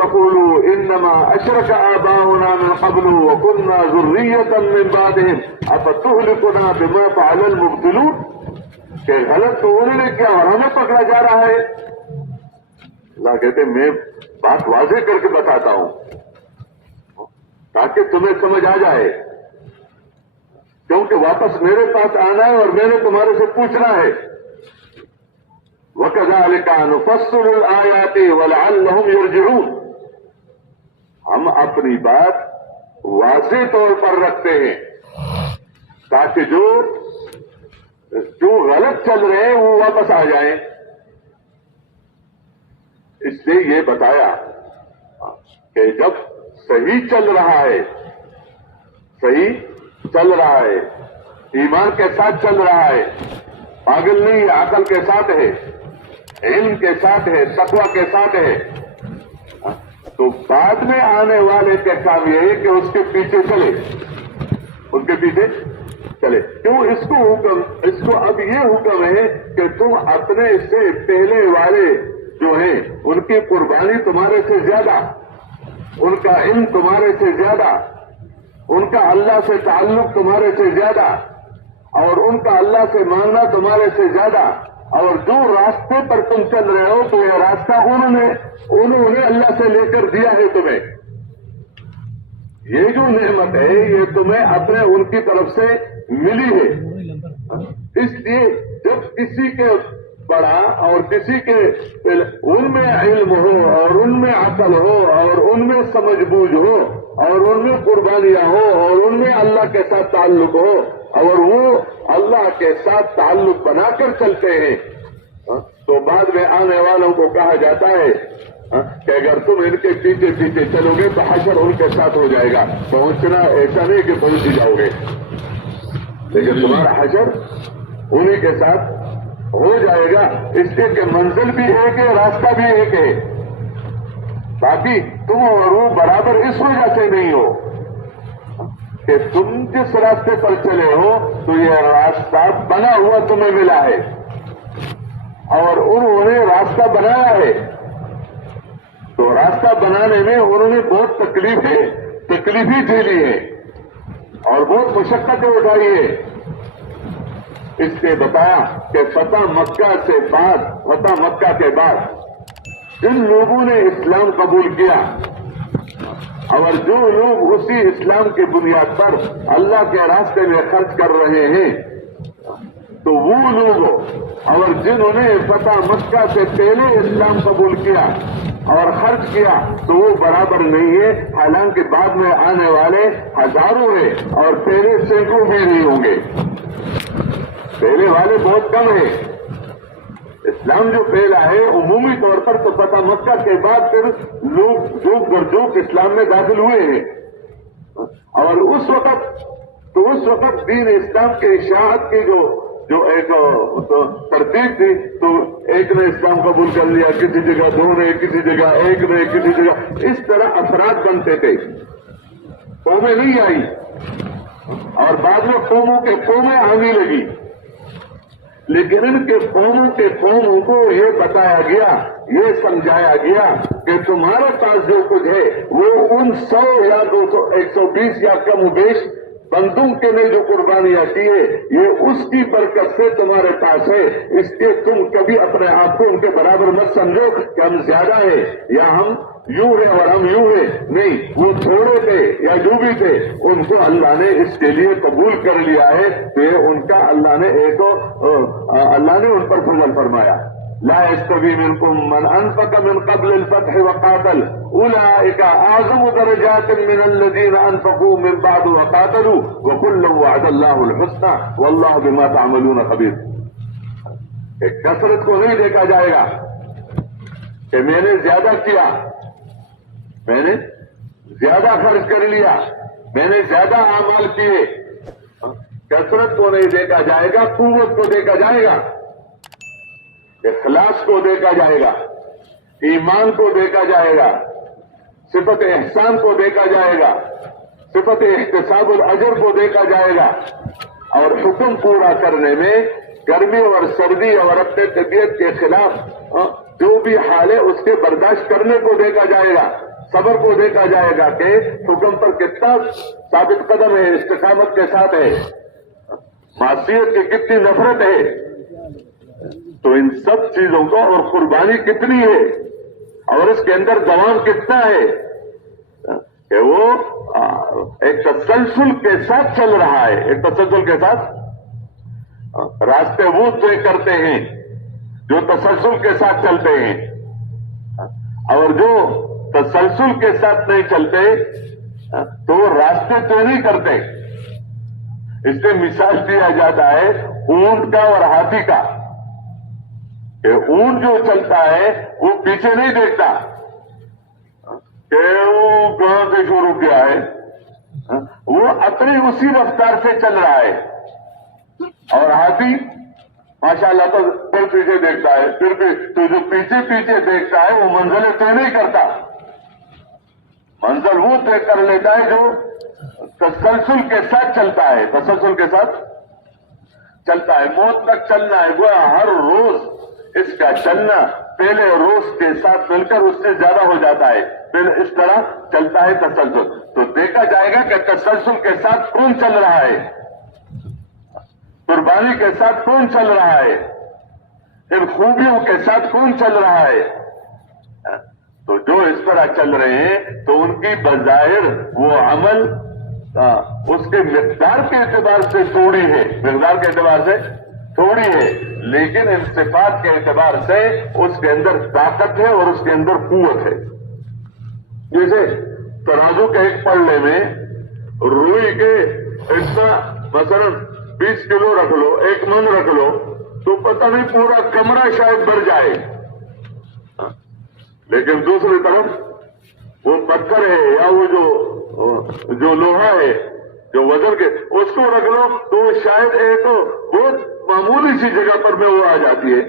تقولوا انما اشرك آباؤنا من قبل وكنا ذرية من بعدهم افتهلكنا بما فعل المبطلون، کہ غلط تو انہوں نے کیا اور ہمیں پکڑا جا رہا ہے. اللہ کہتے میں بات واضح کر کے بتاتا ہوں تاکہ تمہیں سمجھ آ جائے، کیونکہ واپس میرے پاس آنا ہے اور میں نے تمہارے سے پوچھنا ہے. وَكَذَلِكَ نُفَصِّلُ الْآيَاتِ وَلَعَلَّهُمْ يَرْجِعُونَ، ہم اپنی بات واضح طور پر رکھتے ہیں تاکہ جو غلط چل رہے ہیں وہ واپس آ جائیں. اس لیے یہ بتایا کہ جب صحیح چل رہا ہے، صحیح چل رہا ہے، ایمان کے ساتھ چل رہا ہے، پاگل نہیں، عقل کے ساتھ ہے، علم کے ساتھ ہے، تقوی کے ساتھ ہے، تو بعد میں آنے والے کا کام یہ ہے کہ اس کے پیچھے چلے، اس کے پیچھے چلے. کیوں اس کو اب یہ حکم ہے کہ تم اپنے سے پہلے والے جو ہیں ان کی قربانی تمہارے سے زیادہ، ان کا علم تمہارے سے زیادہ، ان کا اللہ سے تعلق تمہارے سے زیادہ، اور ان کا اللہ سے مانگنا تمہارے سے زیادہ، اور جو راستے پر تم چل رہے ہو تو یہ راستہ انہوں نے اللہ سے لے کر دیا ہے تمہیں. یہ جو نعمت ہے یہ تمہیں اپنے ان کی طرف سے ملی ہے. اس لیے جب کسی کے پڑھا اور کسی کے ان میں علم ہو اور ان میں عقل ہو اور ان میں سمجھ بوجھ ہو اور ان میں قربانیاں ہو اور ان میں اللہ کے ساتھ تعلق ہو اور وہ اللہ کے ساتھ تعلق بنا کر چلتے ہیں، تو بعد میں آنے والوں کو کہا جاتا ہے کہ اگر تم ان کے پیچھے پیچھے چلو گے تو حشر ان کے ساتھ ہو جائے گا. پہنچنا ایسا نہیں کہ پہنچ ہی جاؤ گے، لیکن تمہارا حشر انہی کے ساتھ ہو جائے گا. اس لیے کہ منزل بھی ایک ہے، راستہ بھی ایک ہے. باقی تم اور وہ برابر اس وجہ سے نہیں ہو کہ تم جس راستے پر چلے ہو تو یہ راستہ بنا ہوا تمہیں ملا ہے اور انہوں نے راستہ بنایا ہے. تو راستہ بنانے میں انہوں نے بہت تکلیفیں جھیلی ہے اور بہت مشقتیں اٹھائی ہے. اس سے بتایا کہ فتح مکہ کے بعد جن لوگوں نے اسلام قبول کیا اور جو لوگ اسی اسلام کی بنیاد پر اللہ کے راستے میں خرچ کر رہے ہیں، تو وہ لوگ اور جنہوں نے فتح مکہ سے پہلے اسلام قبول کیا اور خرچ کیا تو وہ برابر نہیں ہے. حالانکہ بعد میں آنے والے ہزاروں ہیں اور پہلے سینکڑوں بھی نہیں ہوں گے. پہلے والے بہت کم ہیں. اسلام جو پہلا ہے عمومی طور پر تو فتح مکہ کے بعد پھر لوگ جوک گرجوک اسلام میں داخل ہوئے ہیں، اور اس وقت دین اسلام کے اشاعت کی جو ایک ترتیب تھی، تو ایک نے اسلام قبول کر لیا، کسی جگہ دو نے، کسی جگہ ایک نے، کسی جگہ اس طرح افراد بنتے تھے. قومیں نہیں آئی اور بعد میں قومیں آنے لگی، لیکن ان کے قوموں کو یہ بتایا گیا، یہ سمجھایا گیا کہ تمہارے پاس جو کچھ ہے وہ ان 100 یا 200 120 یا کم و بیش بندوں کے نے جو قربانیاں کی ہے یہ اس کی برکت سے تمہارے پاس ہے. اس لیے تم کبھی اپنے آپ کو ان کے برابر مت سمجھو کہ ہم زیادہ ہیں یا ہم یوں ہیں اور ہم یوں ہیں. نہیں، وہ تھوڑے تھے یا جو بھی تھے ان کو اللہ نے اس کے لیے قبول کر لیا ہے. تو یہ ان کا اللہ نے ان پر فضل فرمایا. لا يستوي منكم من انفق من قبل الفتح وقاتل اولئك اعظم درجات من الذين انفقوا من بعد وقاتلوا وكلا وعد الله الحسنى والله بما تعملون خبير. کثرت کو نہیں دیکھا جائے گا کہ میں نے زیادہ کیا، میں نے زیادہ خرچ کر لیا، میں نے زیادہ اعمال کیے. کثرت کو نہیں دیکھا جائے گا، قوت کو دیکھا جائے گا، اخلاص کو دیکھا جائے گا، ایمان کو دیکھا جائے گا، صفت احسان کو دیکھا جائے گا، صفت احتساب الاجر کو دیکھا جائے گا، اور حکم پورا کرنے میں گرمی اور سردی اور اپنے طبیعت کے خلاف جو بھی حال ہے اس کے برداشت کرنے کو دیکھا جائے گا. صبر کو دیکھا جائے گا کہ حکم پر کتنا ثابت قدم ہے، استقامت کے ساتھ ہے، معصیت کی کتنی نفرت ہے، تو ان سب چیزوں کو اور قربانی کتنی ہے اور اس کے اندر دوام کتنا ہے کہ وہ ایک تسلسل کے ساتھ چل رہا ہے، ایک تسلسل کے ساتھ راستے وہ طے کرتے ہیں جو تسلسل کے ساتھ چلتے ہیں، اور جو تسلسل کے ساتھ نہیں چلتے تو وہ راستے طے نہیں کرتے۔ اس سے مثال دیا جاتا ہے اونٹ کا اور ہاتھی کا، کہ اونٹ جو چلتا ہے وہ پیچھے نہیں دیکھتا کہ وہ کہاں سے شروع کیا ہے، وہ اپنی اسی رفتار سے چل رہا ہے، اور ہاتھی ماشاءاللہ تو پھر پیچھے دیکھتا ہے، پھر بھی تو جو پیچھے پیچھے دیکھتا ہے وہ منزلیں طے نہیں کرتا، منزل وہ طے کر لیتا ہے جو تسلسل کے ساتھ چلتا ہے، تسلسل کے ساتھ چلتا ہے، موت تک چلنا ہے، گویا ہر روز اس کا چلنا پہلے روز کے ساتھ مل کر اس سے زیادہ ہو جاتا ہے، پھر اس طرح چلتا ہے تسلسل۔ تو دیکھا جائے گا کہ تسلسل کے ساتھ کون چل رہا ہے، قربانی کے ساتھ کون چل رہا ہے، ان خوبیوں کے ساتھ کون چل رہا ہے۔ تو جو اس طرح چل رہے ہیں تو ان کی بظاہر وہ عمل اس کے مقدار کے اعتبار سے تھوڑی ہے، مقدار کے اعتبار سے تھوڑی ہے، لیکن ان صفات کے اعتبار سے اس کے اندر طاقت ہے اور اس کے اندر قوت ہے۔ جیسے ترازو کے ایک پلڑے میں روئی کے اتنا مثلا 20 کلو رکھ لو، 1 من رکھ لو تو پتہ نہیں پورا کمرہ شاید بھر جائے، لیکن دوسری طرف وہ پتھر ہے یا وہ جو لوہا ہے جو وزن کے اس کو رکھ لو تو شاید ایک بہت معمولی سی جگہ پر میں وہ آ جاتی ہے،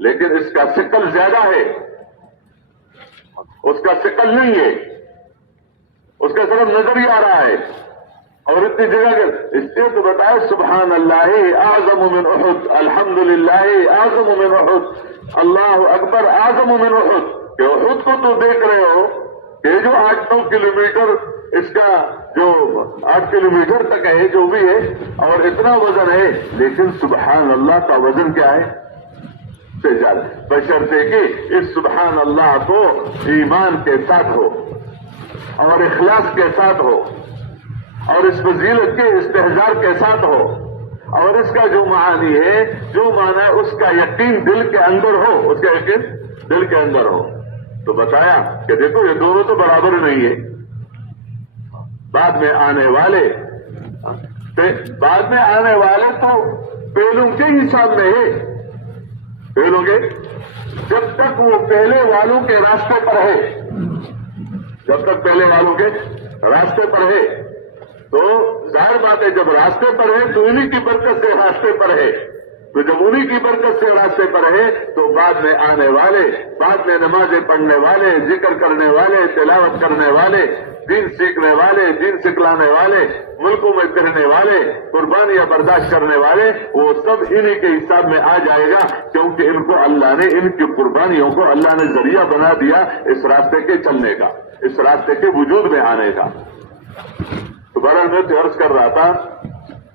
لیکن اس کا ثقل زیادہ ہے، اس کا ثقل نہیں ہے، اس کا صرف نظر ہی آ رہا ہے، اور اتنی جگہ کے اس لیے تو بتایا سبحان اللہ اعظم من احد، الحمدللہ اعظم من احد، اللہ اکبر اعظم من احد، کہ احد کو تو دیکھ رہے ہو کہ جو 8-9 کلومیٹر اس کا جو 8 کلومیٹر تک ہے جو بھی ہے اور اتنا وزن ہے، لیکن سبحان اللہ کا وزن کیا ہے سے زیادہ، بشرطے کہ اس سبحان اللہ کو ایمان کے ساتھ ہو اور اخلاص کے ساتھ ہو اور اس فضیلت کے استحضار کے ساتھ ہو، اور اس کا جو معانی ہے، جو معنی ہے اس کا یقین دل کے اندر ہو، اس کا یقین دل کے اندر ہو۔ تو بتایا کہ دیکھو یہ دونوں تو برابر نہیں ہے، بعد میں آنے والے تو پہلوں کے حساب میں ہے، پہلوں کے جب تک وہ پہلے والوں کے راستے پر ہے، جب تک پہلے والوں کے راستے پر ہے تو ظاہر بات ہے جب راستے پر ہے تو انہی کی برکت سے راستے پر ہے، تو جب انہی کی برکت سے راستے پر ہے تو بعد میں آنے والے، بعد میں نمازیں پڑھنے والے، ذکر کرنے والے، تلاوت کرنے والے، دین سیکھنے والے، دین سکھلانے والے، ملکوں میں پھرنے والے، قربانیاں برداشت کرنے والے، وہ سب انہی کے حساب میں آ جائے گا، کیونکہ ان کو اللہ نے، ان کی قربانیوں کو اللہ نے ذریعہ بنا دیا اس راستے کے چلنے کا، اس راستے کے وجود میں آنے کا۔ تو بہرحال میں تو عرض کر رہا تھا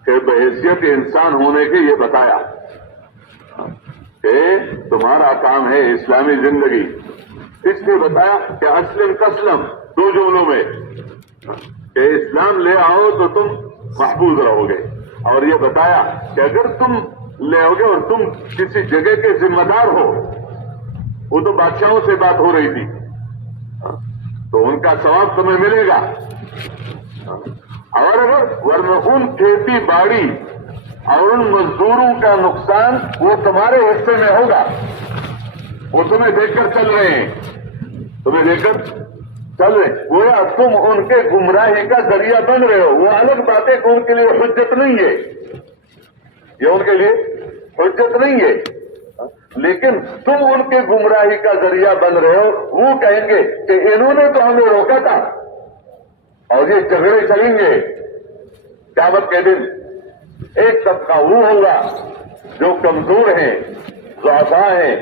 کہ بحیثیت انسان ہونے کے یہ بتایا کہ تمہارا کام ہے اسلامی زندگی، اس لیے بتایا کہ اسلم تسلم، 2 جملوں میں کہ اسلام لے آؤ تو تم محفوظ رہو گے، اور یہ بتایا کہ اگر تم لے آؤ گے اور تم کسی جگہ کے ذمہ دار ہو، وہ تو بادشاہوں سے بات ہو رہی تھی، تو ان کا ثواب تمہیں ملے گا، اور اگر ورنہ ان کھیتی باڑی اور ان مزدوروں کا نقصان وہ تمہارے حصے میں ہوگا، وہ تمہیں دیکھ کر چل رہے ہیں، تمہیں دیکھ کر چل رہے، گویا تم ان کے گمراہی کا ذریعہ بن رہے ہو۔ وہ الگ بات ہے کہ ان کے لیے حجت نہیں ہے، یہ ان کے لیے حجت نہیں ہے، لیکن تم ان کے گمراہی کا ذریعہ بن رہے ہو۔ وہ کہیں گے کہ انہوں نے تو ہمیں روکا تھا، اور یہ جھگڑے چلیں گے قیامت کے دن۔ ایک طبقہ وہ ہوگا جو کمزور ہیں، ضعفاء ہیں،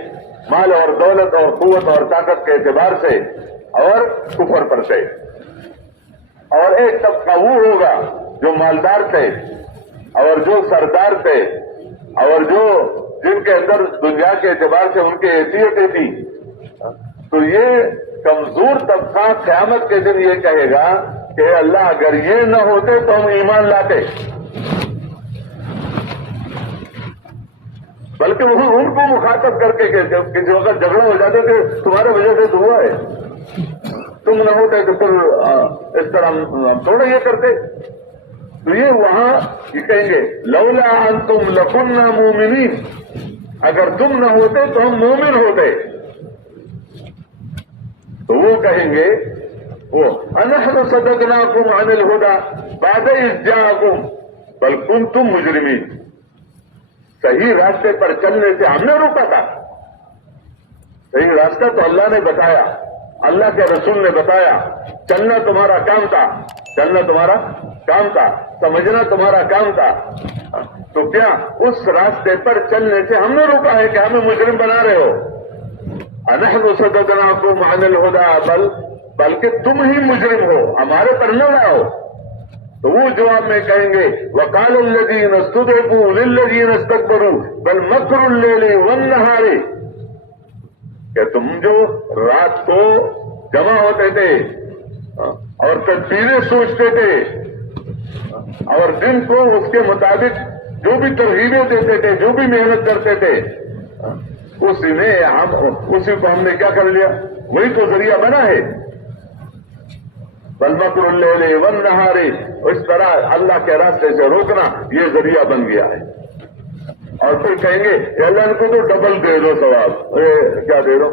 مال اور دولت اور قوت اور طاقت کے اعتبار سے، اور کفر پر تھے، اور ایک طبقہ وہ ہوگا جو مالدار تھے اور جو سردار تھے اور جو جن کے اندر دنیا کے اعتبار سے ان کی حیثیتیں تھی. تو یہ کمزور طبقہ قیامت کے دن یہ کہے گا کہ اللہ اگر یہ نہ ہوتے تو ہم ایمان لاتے. بلکہ وہ ان کو مخاطب کر کے کسی وقت جھگڑا ہو جاتے کہ تمہارے وجہ سے تو ہوا ہے، تم نہ ہوتے تو پھر اس طرح ہم تھوڑا یہ کرتے. تو یہ وہاں یہ کہیں گے لولا انتم لکنا مومنین، اگر تم نہ ہوتے تو ہم مومن ہوتے. تو وہ کہیں گے وہ انحن صدقناکم عن الهدى بعد اذ جاءکم بل کنتم مجرمین. صحیح راستے پر چلنے سے ہم نے روکا تھا. صحیح راستہ تو اللہ نے بتایا، اللہ کے رسول نے بتایا. چلنا تمہارا کام تھا، چلنا تمہارا کام تھا، سمجھنا تمہارا کام تھا. تو کیا اس راستے پر چلنے سے ہم نے روکا ہے کہ ہمیں مجرم بنا رہے ہو؟ انحن صدقناکم عن الهدى بلکہ تم ہی مجرم ہو، ہمارے پر نہ لاؤ. تو وہ جواب میں کہیں گے وقال الذین استضعفوا للذین استكبروا بل مکر اللیل والنہار، کہ تم جو رات کو جمع ہوتے تھے اور تدبیریں سوچتے تھے اور دن کو اس کے مطابق جو بھی ترغیبیں دیتے تھے، جو بھی محنت کرتے تھے، اسی کو ہم نے کیا کر لیا؟ وہی تو ذریعہ بنا ہے. بل مکر اللیل والنہار، اس طرح اللہ کے راستے سے روکنا یہ ذریعہ بن گیا ہے. اور پھر کہیں گے کہ اللہ ان کو تو ڈبل دے دو ثواب. کیا دے دو؟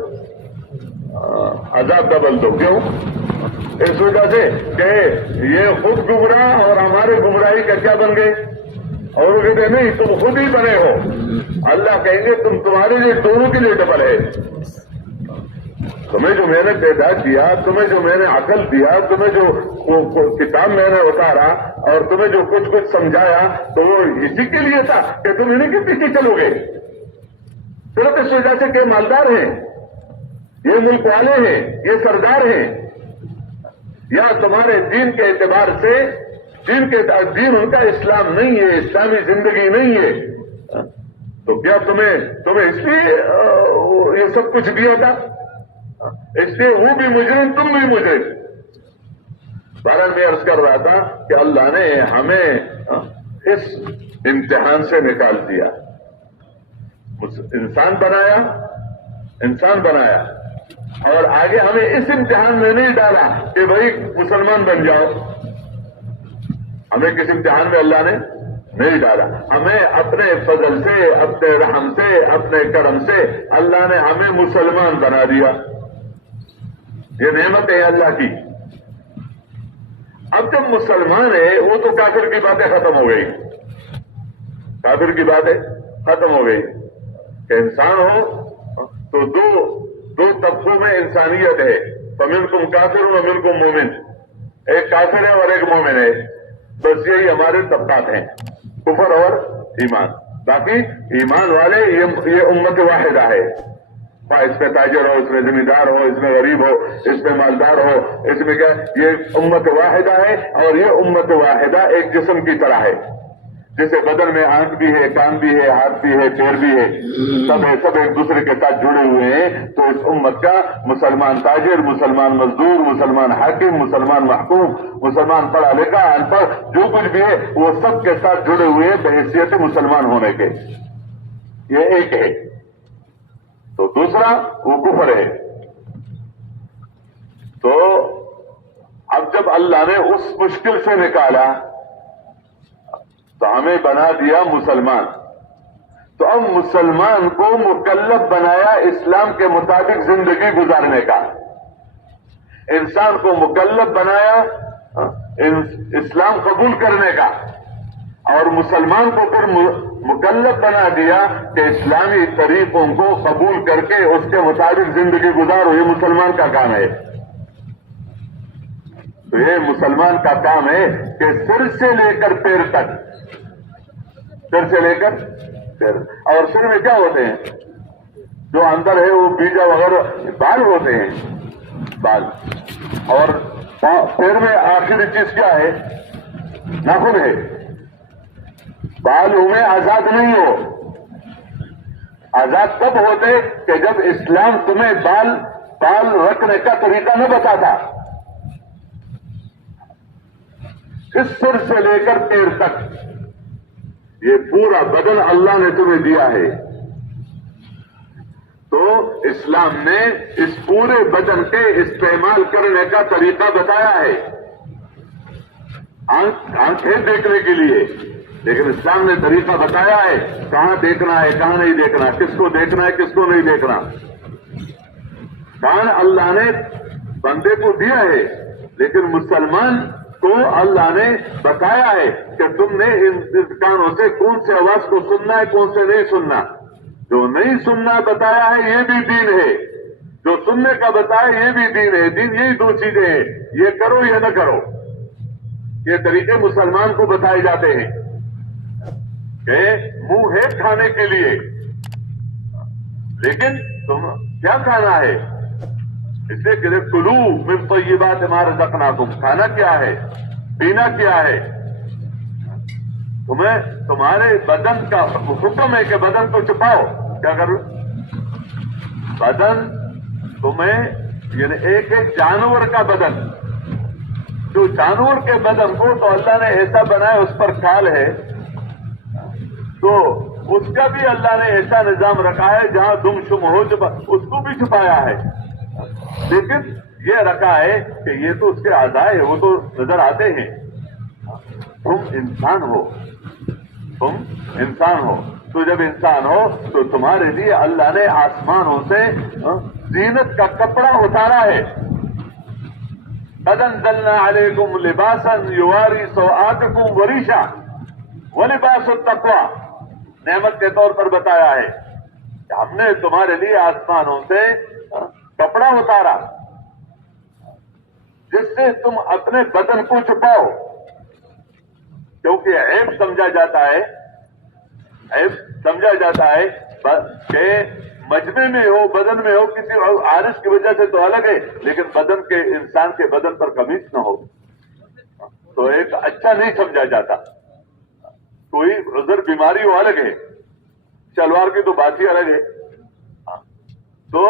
عذاب ڈبل دو. کیوں؟ اس وجہ سے کہ یہ خود گمراہ اور ہمارے گمراہی کا کیا بن گئے؟ اور وہ کہتے ہیں نہیں تم خود ہی بنے ہو. اللہ کہیں گے تمہارے لیے دونوں کے لیے ڈبل ہے. تمہیں جو میں نے پیدا کیا، تمہیں جو میں نے عقل دیا، تمہیں جو کتاب میں نے اتارا اور تمہیں جو کچھ سمجھایا تو وہ اسی کے لیے تھا کہ تم انہیں کے پیچھے چلو گے. صرف اس وجہ سے کہ مالدار ہیں، یہ ملک والے ہیں، یہ سردار ہیں، یا تمہارے دین کے اعتبار سے دین ان کا اسلام نہیں ہے، اسلامی زندگی نہیں ہے. تو کیا تمہیں اس لیے یہ سب کچھ دیا تھا؟ اس لیے وہ بھی مجرم، تم بھی مجرم. بہرحال میں عرض کر رہا تھا کہ اللہ نے ہمیں اس امتحان سے نکال دیا، انسان بنایا اور آگے ہمیں اس امتحان میں نہیں ڈالا کہ بھائی مسلمان بن جاؤ. ہمیں کس امتحان میں اللہ نے نہیں ڈالا. ہمیں اپنے فضل سے، اپنے رحم سے، اپنے کرم سے اللہ نے ہمیں مسلمان بنا دیا. یہ نعمت ہے اللہ کی. اب جب مسلمان ہے وہ تو کافر کی باتیں ختم ہو گئی. کافر کی باتیں ختم ہو گئی کہ انسان ہو تو دو طبقوں میں انسانیت ہے. فمنکم کافر ومنکم مومن. ایک کافر ہے اور ایک مومن ہے. بس یہی ہمارے طبقات ہیں، کفر اور ایمان. باقی ایمان والے یہ امت واحدہ ہے. اس میں تاجر ہو، اس میں زمیندار ہو، اس میں غریب ہو، اس میں مالدار ہو، اس میں کیا، یہ امت واحدہ ہے. اور یہ امت واحدہ ایک جسم کی طرح ہے، جیسے بدن میں آنکھ بھی ہے، کان بھی ہے، ہاتھ بھی ہے، پیر بھی ہے، سب ایک دوسرے کے ساتھ جڑے ہوئے ہیں. تو اس امت کا مسلمان تاجر، مسلمان مزدور، مسلمان حاکم، مسلمان محکوم، مسلمان پڑھا لکھا، ان پڑھ، جو کچھ بھی ہے وہ سب کے ساتھ جڑے ہوئے ہیں بحیثیت مسلمان ہونے کے. یہ ایک ہے. تو دوسرا وہ کفر ہے. تو اب جب اللہ نے اس مشکل سے نکالا تو ہمیں بنا دیا مسلمان. تو اب مسلمان کو مکلف بنایا اسلام کے مطابق زندگی گزارنے کا. انسان کو مکلف بنایا اسلام قبول کرنے کا، اور مسلمان کو پھر مکلف بنا دیا کہ اسلامی طریقوں کو قبول کر کے اس کے مطابق زندگی گزارو. یہ مسلمان کا کام ہے. تو یہ مسلمان کا کام ہے کہ سر سے لے کر پیر تک، سر سے لے کر پیر. اور سر میں کیا ہوتے ہیں؟ جو اندر ہے وہ بیجا وغیرہ بال ہوتے ہیں. بال. اور پیر میں آخری چیز کیا ہے؟ ناخن ہے. بال میں آزاد نہیں ہو. آزاد کب ہوتے کہ جب اسلام تمہیں بال رکھنے کا طریقہ نہ بتاتا. اس سر سے لے کر پیر تک یہ پورا بدن اللہ نے تمہیں دیا ہے. تو اسلام نے اس پورے بدن کے استعمال کرنے کا طریقہ بتایا ہے. آنکھیں دیکھنے کے لیے، لیکن اسلام نے طریقہ بتایا ہے کہاں دیکھنا ہے کہاں نہیں دیکھنا، کس کو دیکھنا ہے کس کو نہیں دیکھنا. کان اللہ نے بندے کو دیا ہے، لیکن مسلمان کو اللہ نے بتایا ہے کہ تم نے ان کانوں سے کون سے آواز کو سننا ہے کون سے نہیں سننا. جو نہیں سننا بتایا ہے یہ بھی دین ہے، جو سننے کا بتایا یہ بھی دین ہے. دین یہی دو چیزیں ہیں، یہ کرو یا نہ کرو. یہ طریقے مسلمان کو بتائے جاتے ہیں کہ منہ ہے کھانے کے لیے، لیکن تم کیا کھانا ہے؟ اس لیے کہ کلو من طیبات ما رزقناکم. کھانا کیا ہے، پینا کیا ہے. تمہیں تمہارے بدن کا حکم ہے کہ بدن کو چھپاؤ. کیا کرو؟ بدن تمہیں یعنی ایک جانور کا بدن، جو جانور کے بدن کو تو اللہ نے ایسا بنایا اس پر کھال ہے، تو اس کا بھی اللہ نے ایسا نظام رکھا ہے جہاں دم شم ہو اس کو بھی چھپایا ہے. لیکن یہ رکھا ہے کہ یہ تو اس کے اعضاء ہے، وہ تو نظر آتے ہیں. تم انسان ہو، تم انسان ہو. تو جب انسان ہو تو تمہارے لیے اللہ نے آسمانوں سے زینت کا کپڑا اتارا ہے. قد انزلنا علیکم لباسا یواری سوآتکم وریشا ولباس التقوی. نعمت کے طور پر بتایا ہے کہ ہم نے تمہارے لیے آسمانوں سے کپڑا اتارا جس سے تم اپنے بدن کو چھپاؤ. کیونکہ عیب سمجھا جاتا ہے، عیب سمجھا جاتا ہے کہ مجمع میں ہو، بدن میں ہو، کسی عارض کی وجہ سے تو الگ ہے، لیکن بدن کے انسان کے بدن پر قمیص نہ ہو تو ایک اچھا نہیں سمجھا جاتا. کوئی عذر بیماری ہو الگ ہے، شلوار کی تو بات ہی الگ ہے. تو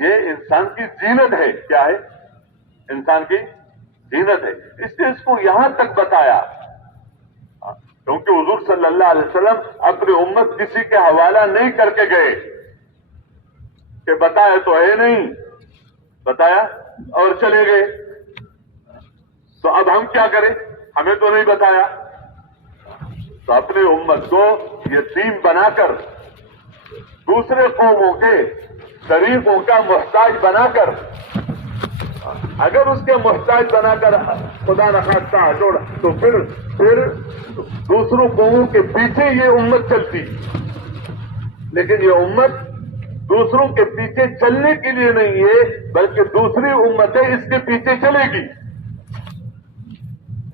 یہ انسان کی زینت ہے. کیا ہے؟ انسان کی زینت ہے. اس نے اس کو یہاں تک بتایا کیونکہ حضور صلی اللہ علیہ وسلم اپنی امت کسی کے حوالہ نہیں کر کے گئے کہ بتایا تو ہے نہیں، بتایا اور چلے گئے. تو اب ہم کیا کریں؟ ہمیں تو نہیں بتایا. تو اپنی امت کو یتیم بنا کر، دوسرے قوموں کے طریقوں کا محتاج بنا کر، اگر اس کے محتاج بنا کر خدا نخواستہ چھوڑا تو پھر دوسروں قوموں کے پیچھے یہ امت چلتی. لیکن یہ امت دوسروں کے پیچھے چلنے کے لیے نہیں ہے، بلکہ دوسری امتیں اس کے پیچھے چلے گی.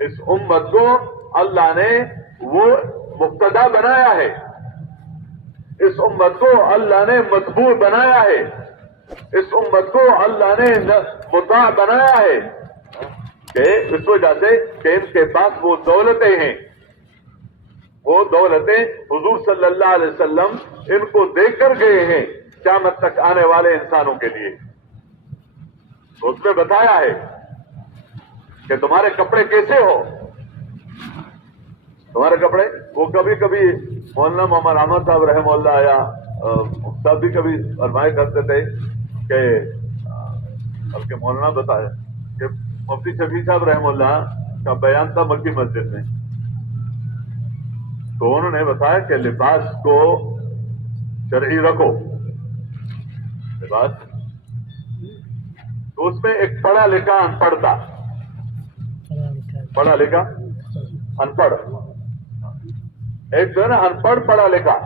اس امت کو اللہ نے وہ مقتدا بنایا ہے، اس امت کو اللہ نے متبوع بنایا ہے، اس امت کو اللہ نے مطاع بنایا ہے کہ اس وجہ سے کہ ان کے پاس وہ دولتیں ہیں، وہ دولتیں حضور صلی اللہ علیہ وسلم ان کو دے کر گئے ہیں قیامت تک آنے والے انسانوں کے لیے. تو اس میں بتایا ہے کہ تمہارے کپڑے کیسے ہو. تمہارے کپڑے وہ کبھی کبھی مولانا محمد احمد صاحب رحمہ اللہ آیا صاحب بھی کبھی فرمایا کرتے تھے کہ بلکہ مولانا بتایا کہ مفتی شفیع صاحب رحمہ اللہ کا بیان تھا مکی مسجد میں، تو انہوں نے بتایا کہ لباس کو شرعی رکھو. لباس تو اس میں ایک پڑھا لکھا ان پڑھ تھا، پڑھا لکھا ان پڑھ، ایک جو ہے نا ان پڑھ پڑھا لکھا.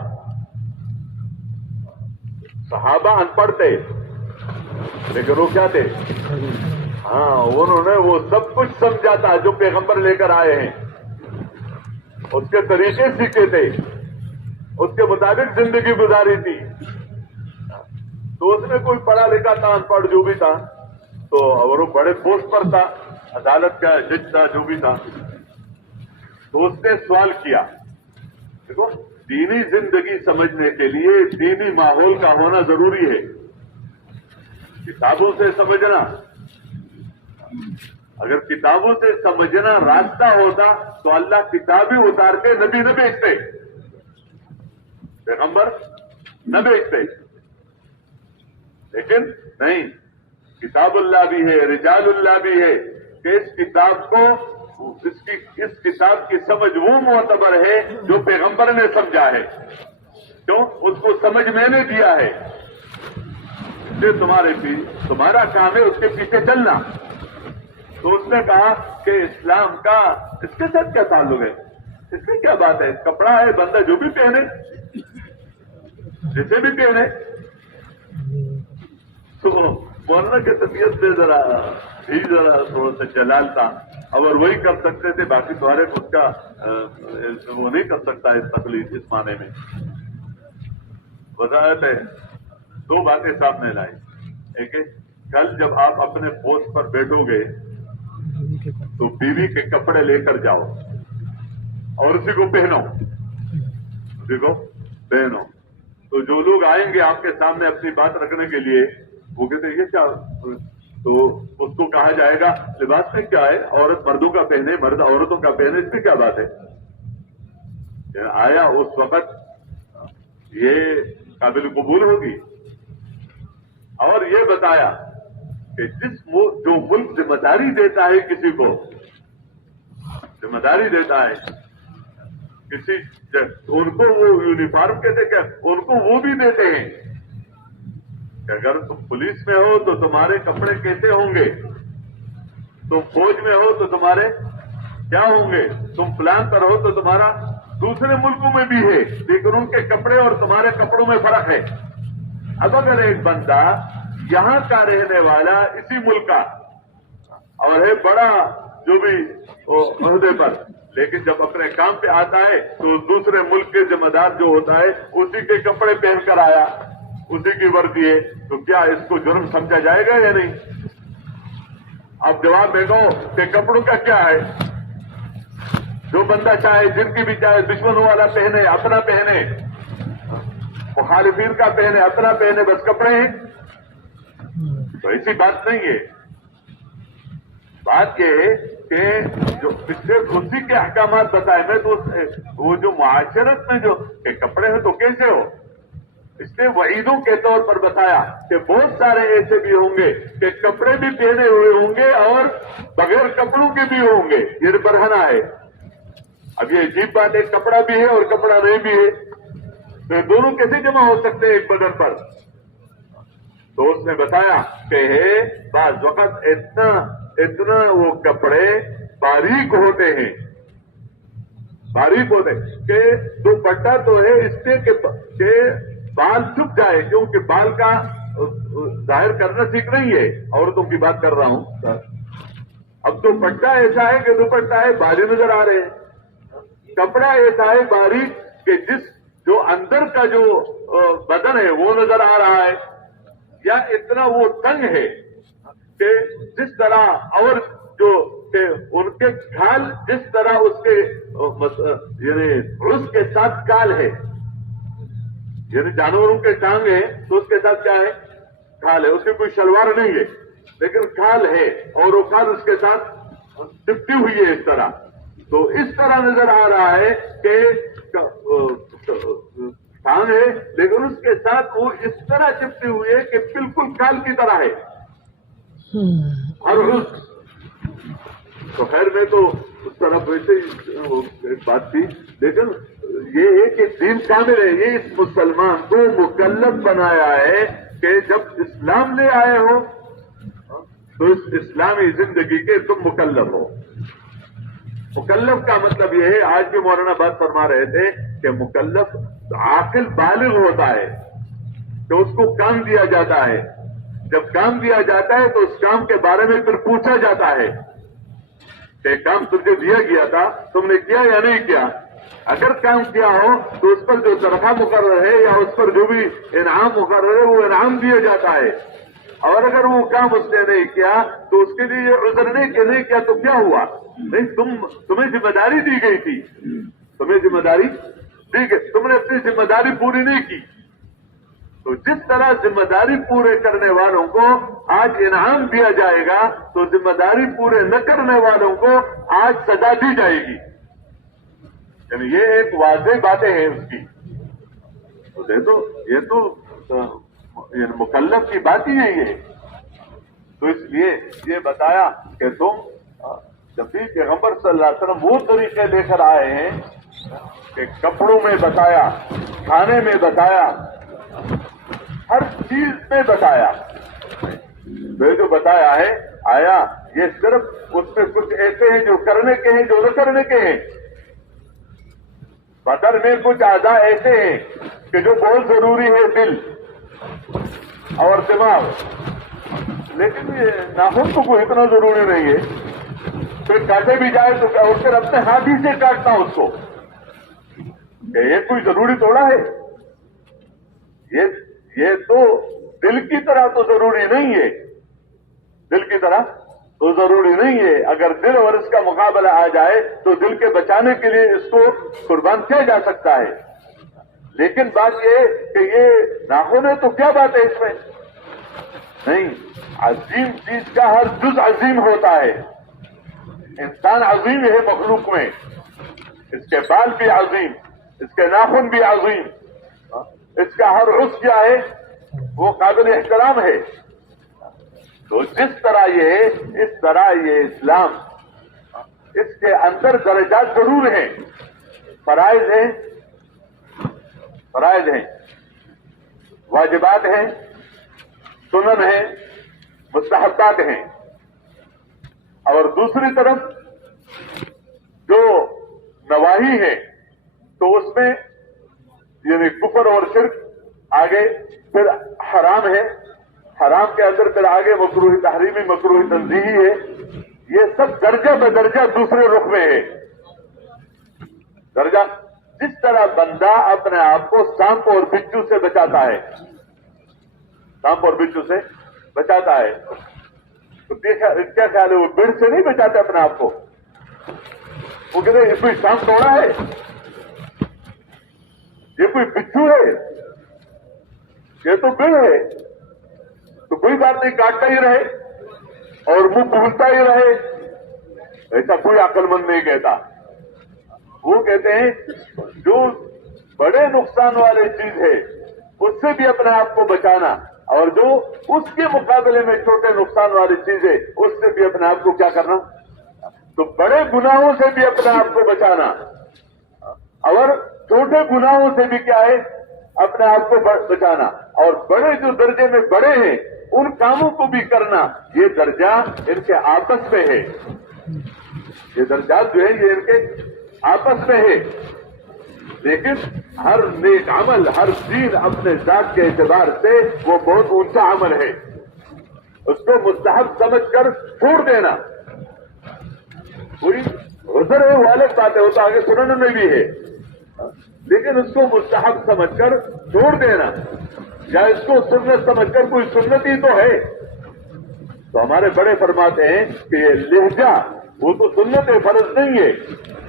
صحابہ ان پڑھ تھے لیکن وہ کیا تھے؟ ہاں انہوں نے وہ سب کچھ سمجھا تھا جو پیغمبر لے کر آئے ہیں، اس کے طریقے سیکھے تھے، اس کے مطابق زندگی گزاری تھی. تو اس میں کوئی پڑھا لکھا تھا ان پڑھ جو بھی تھا تو اور وہ بڑے پوسٹ پر تھا، عدالت کا جج تھا، جو بھی تھا. تو اس نے سوال کیا. دیکھو دینی زندگی سمجھنے کے لیے دینی ماحول کا ہونا ضروری ہے. کتابوں سے سمجھنا، اگر کتابوں سے سمجھنا راستہ ہوتا تو اللہ کتابیں اتار کے نبی نہ بھیجتے، پیغمبر نہ بھیجتے. لیکن نہیں، کتاب اللہ بھی ہے، رجال اللہ بھی ہے کہ اس کتاب کو اس کتاب کی سمجھ وہ معتبر ہے جو پیغمبر نے سمجھا ہے. کیوں؟ اس کو سمجھ میں نے دیا ہے. تمہارا کام ہے اس کے پیچھے چلنا. تو اس نے کہا کہ اسلام کا اس کے ساتھ کیا تعلق ہے؟ اس میں کیا بات ہے؟ کپڑا ہے، بندہ جو بھی پہنے، جسے بھی پہنے. تو مولانا کی طبیعت میں ذرا تھوڑا سا جلال تھا، اور وہی کر سکتے تھے، باقی تمہارے خود کا وہ نہیں کر سکتا اس تکلیف اس معنی میں. وضاحت ہے. دو باتیں سامنے لائی. ایک ہے کل جب آپ اپنے پوسٹ پر بیٹھو گے تو بیوی کے کپڑے لے کر جاؤ اور اسی کو پہنو، تو جو لوگ آئیں گے آپ کے سامنے اپنی بات رکھنے کے لیے، وہ کہتے ہیں یہ کیا؟ تو اس کو کہا جائے گا لباس میں کیا ہے؟ عورت مردوں کا پہنے، مرد عورتوں کا پہنے، اس میں کیا بات ہے؟ آیا اس وقت یہ قابل قبول ہوگی؟ اور یہ بتایا کہ جو ملک ذمہ داری دیتا ہے کسی کو، ذمہ داری دیتا ہے کسی، ان کو وہ یونیفارم کہتے کہ ان کو وہ بھی دیتے ہیں کہ اگر تم پولیس میں ہو تو تمہارے کپڑے کیسے ہوں گے، تم فوج میں ہو تو تمہارے کیا ہوں گے، تم پلان پر ہو تو تمہارا دوسرے ملکوں میں بھی ہے، لیکن ان کے کپڑے اور تمہارے کپڑوں میں فرق ہے. اب اگر ایک بندہ یہاں کا رہنے والا اسی ملک کا اور ہے بڑا جو بھی عہدے پر، لیکن جب اپنے کام پہ آتا ہے تو دوسرے ملک کے ذمہ دار جو ہوتا ہے اسی کے کپڑے پہن کر آیا، اسی کی وردی ہے، تو کیا اس کو جرم سمجھا جائے گا یا نہیں؟ اب جواب دے دو کہ کپڑوں کا کیا ہے. جو بندہ چاہے، جن کی بھی چاہے، دشمنوں والا پہنے، اپنا پہنے، مخالفین کا پہنے، اپنا پہنے، بس کپڑے ہیں. تو ایسی بات نہیں ہے. بات یہ ہے کہ جو پچھلے اسی کے احکامات بتائے میں تو وہ جو معاشرت میں جو کہ کپڑے ہیں تو کیسے ہو، اس نے وعیدوں کے طور پر بتایا کہ بہت سارے ایسے بھی ہوں گے کہ کپڑے بھی پہنے ہوئے ہوں گے اور بغیر کپڑوں کے بھی ہوں گے. یہ برہنہ ہے. اب یہ عجیب بات ہے، کپڑا بھی ہے اور کپڑا نہیں بھی ہے، تو دونوں کیسے جمع ہو سکتے ہیں ایک بدن پر؟ تو اس نے بتایا کہ بعض وقت اتنا وہ کپڑے باریک ہوتے ہیں کہ دوپٹہ تو ہے اس سے کہ بال چھپ جائے، کیونکہ بال کا ظاہر کرنا ٹھیک نہیں ہے. عورتوں کی بات کر رہا ہوں. اب دوپٹہ ایسا ہے کہ دوپٹہ ہے بالی نظر آ رہے ہیں، کپڑا ایسا ہے باریک کہ جو اندر کا جو بدن ہے وہ نظر آ رہا ہے، یا اتنا وہ تنگ ہے کہ جس طرح اور جو کہ ان کے کھال جس طرح اس کے یعنی اس کے ساتھ کال ہے، یعنی جانوروں کے ٹانگ ہے تو اس کے ساتھ کیا ہے؟ کھال ہے. اس کی کوئی شلوار نہیں ہے لیکن کھال ہے، اور وہ کھال اس کے ساتھ چپٹی ہوئی ہے اس طرح. تو اس طرح نظر آ رہا ہے کہ ٹانگ ہے لیکن اس کے ساتھ وہ اس طرح چپٹی ہوئی ہے کہ بالکل کال کی طرح ہے. اور تو خیر میں تو اس طرف ویسے ہی ایک بات تھی، لیکن یہ ہے کہ دین کامل ہے. یہ اس مسلمان کو مکلف بنایا ہے کہ جب اسلام لے آئے ہو تو اس اسلامی زندگی کے تم مکلف ہو. مکلف کا مطلب یہ ہے، آج بھی مولانا بات فرما رہے تھے کہ مکلف عاقل بالغ ہوتا ہے تو اس کو کام دیا جاتا ہے. جب کام دیا جاتا ہے تو اس کام کے بارے میں پھر پوچھا جاتا ہے کہ کام تجھے دیا گیا تھا تم نے کیا یا نہیں کیا. اگر کام کیا ہو تو اس پر جو تنخواہ مقرر ہے یا اس پر جو بھی انعام مقرر ہے وہ انعام دیا جاتا ہے. اور اگر وہ کام اس نے نہیں کیا تو اس کے لیے یہ عذر نہیں کہ نہیں کیا تو کیا ہوا؟ نہیں، تمہیں ذمہ داری دی گئی تھی، تمہیں ذمہ داری دی گئی، تم نے اپنی ذمہ داری پوری نہیں کی. تو جس طرح ذمہ داری پورے کرنے والوں کو آج انعام دیا جائے گا تو ذمہ داری پورے نہ کرنے والوں کو آج سزا دی جائے گی. یعنی یہ ایک واضح باتیں ہیں اس کی. تو یہ تو مکلف کی بات ہی یہی ہے. تو اس لیے یہ بتایا کہ تم جب بھی پیغمبر صلی اللہ علیہ وسلم وہ طریقے لے کر آئے ہیں کہ کپڑوں میں بتایا، کھانے میں بتایا، ہر چیز میں بتایا. وہ جو بتایا ہے آیا یہ صرف اس میں کچھ ایسے ہیں جو کرنے کے ہیں، جو نہ کرنے کے ہیں. بدن میں کچھ اعضاء ایسے ہیں کہ جو بہت ضروری ہے، دل اور دماغ، لیکن یہ ناخن تو کوئی اتنا ضروری نہیں ہے. پھر کاٹے بھی جائے تو اور پھر اپنے ہاتھ ہی سے کاٹنا اس کو، کہ یہ کوئی ضروری تھوڑا ہے. یہ تو دل کی طرح تو ضروری نہیں ہے، دل کی طرح تو ضروری نہیں ہے. اگر دل اور اس کا مقابلہ آ جائے تو دل کے بچانے کے لیے اس کو قربان کیا جا سکتا ہے. لیکن بات یہ کہ یہ ناخن ہے تو کیا بات ہے اس میں؟ نہیں، عظیم چیز کا ہر جز عظیم ہوتا ہے. انسان عظیم ہے مخلوق میں، اس کے بال بھی عظیم، اس کے ناخن بھی عظیم، اس کا ہر عضو کیا ہے وہ قابل احترام ہے. تو جس طرح یہ اس طرح یہ اسلام، اس کے اندر درجات ضرور ہیں، فرائض ہیں، فرائض ہیں، واجبات ہیں، سنن ہیں، مستحبات ہیں. اور دوسری طرف جو نواہی ہیں تو اس میں یعنی کفر اور شرک آگے، پھر حرام ہے، حرام کے اندر پھر آگے مکروہ تحریمی، مکروہ تنزیہی ہے. یہ سب درجہ بدرجہ دوسرے رخ میں ہے. درجہ جس طرح بندہ اپنے آپ کو سانپ اور بچھو سے بچاتا ہے، سانپ اور بچھو سے بچاتا ہے، تو کیا خیال ہے وہ بڑھ سے نہیں بچاتے اپنے آپ کو؟ وہ کہتے ہیں یہ کوئی سانپ توڑا ہے، یہ کوئی بچھو ہے، یہ تو بڑھ ہے، تو کوئی بات نہیں، کاٹتا ہی رہے اور منہ پھولتا ہی رہے. ایسا کوئی عقل مند نہیں کہتا. وہ کہتے ہیں جو بڑے نقصان والی چیز ہے اس سے بھی اپنے آپ کو بچانا، اور جو اس کے مقابلے میں چھوٹے نقصان والی چیز ہے اس سے بھی اپنے آپ کو کیا کرنا. تو بڑے گناہوں سے بھی اپنے آپ کو بچانا اور چھوٹے گناہوں سے بھی کیا ہے اپنے آپ کو بچانا، اور بڑے جو درجے میں بڑے ہیں ان کاموں کو بھی کرنا. یہ درجہ ان کے آپس میں ہے، یہ درجات جو ہے یہ ان کے آپس میں ہے. لیکن ہر نیک عمل، ہر دین اپنے ذات کے اعتبار سے وہ بہت اونچا عمل ہے. اس کو مستحب سمجھ کر چھوڑ دینا کوئی عذر ہے، وہ الگ بات ہے، وہ تو آگے سنن میں بھی ہے. لیکن اس کو مستحب سمجھ کر چھوڑ دینا، یا اس کو سنت سمجھ کر، کوئی سنت ہی تو ہے. تو ہمارے بڑے فرماتے ہیں کہ یہ لہجہ وہ تو سنت فرض نہیں ہے،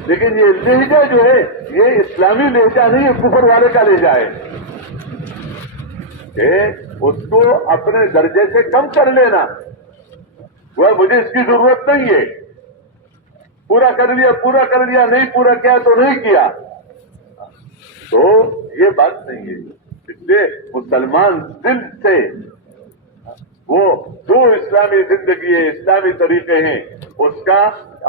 لیکن یہ لہجہ جو ہے یہ اسلامی لہجہ نہیں ہے، کفر والے کا لہجہ ہے. کہ اس کو اپنے درجے سے کم کر لینا، وہ مجھے اس کی ضرورت نہیں ہے، پورا کر لیا، پورا کر لیا، نہیں پورا کیا تو نہیں کیا. تو یہ بات نہیں ہے. اس لیے مسلمان دل سے وہ جو اسلامی زندگی ہے، اسلامی طریقے ہیں، اس کا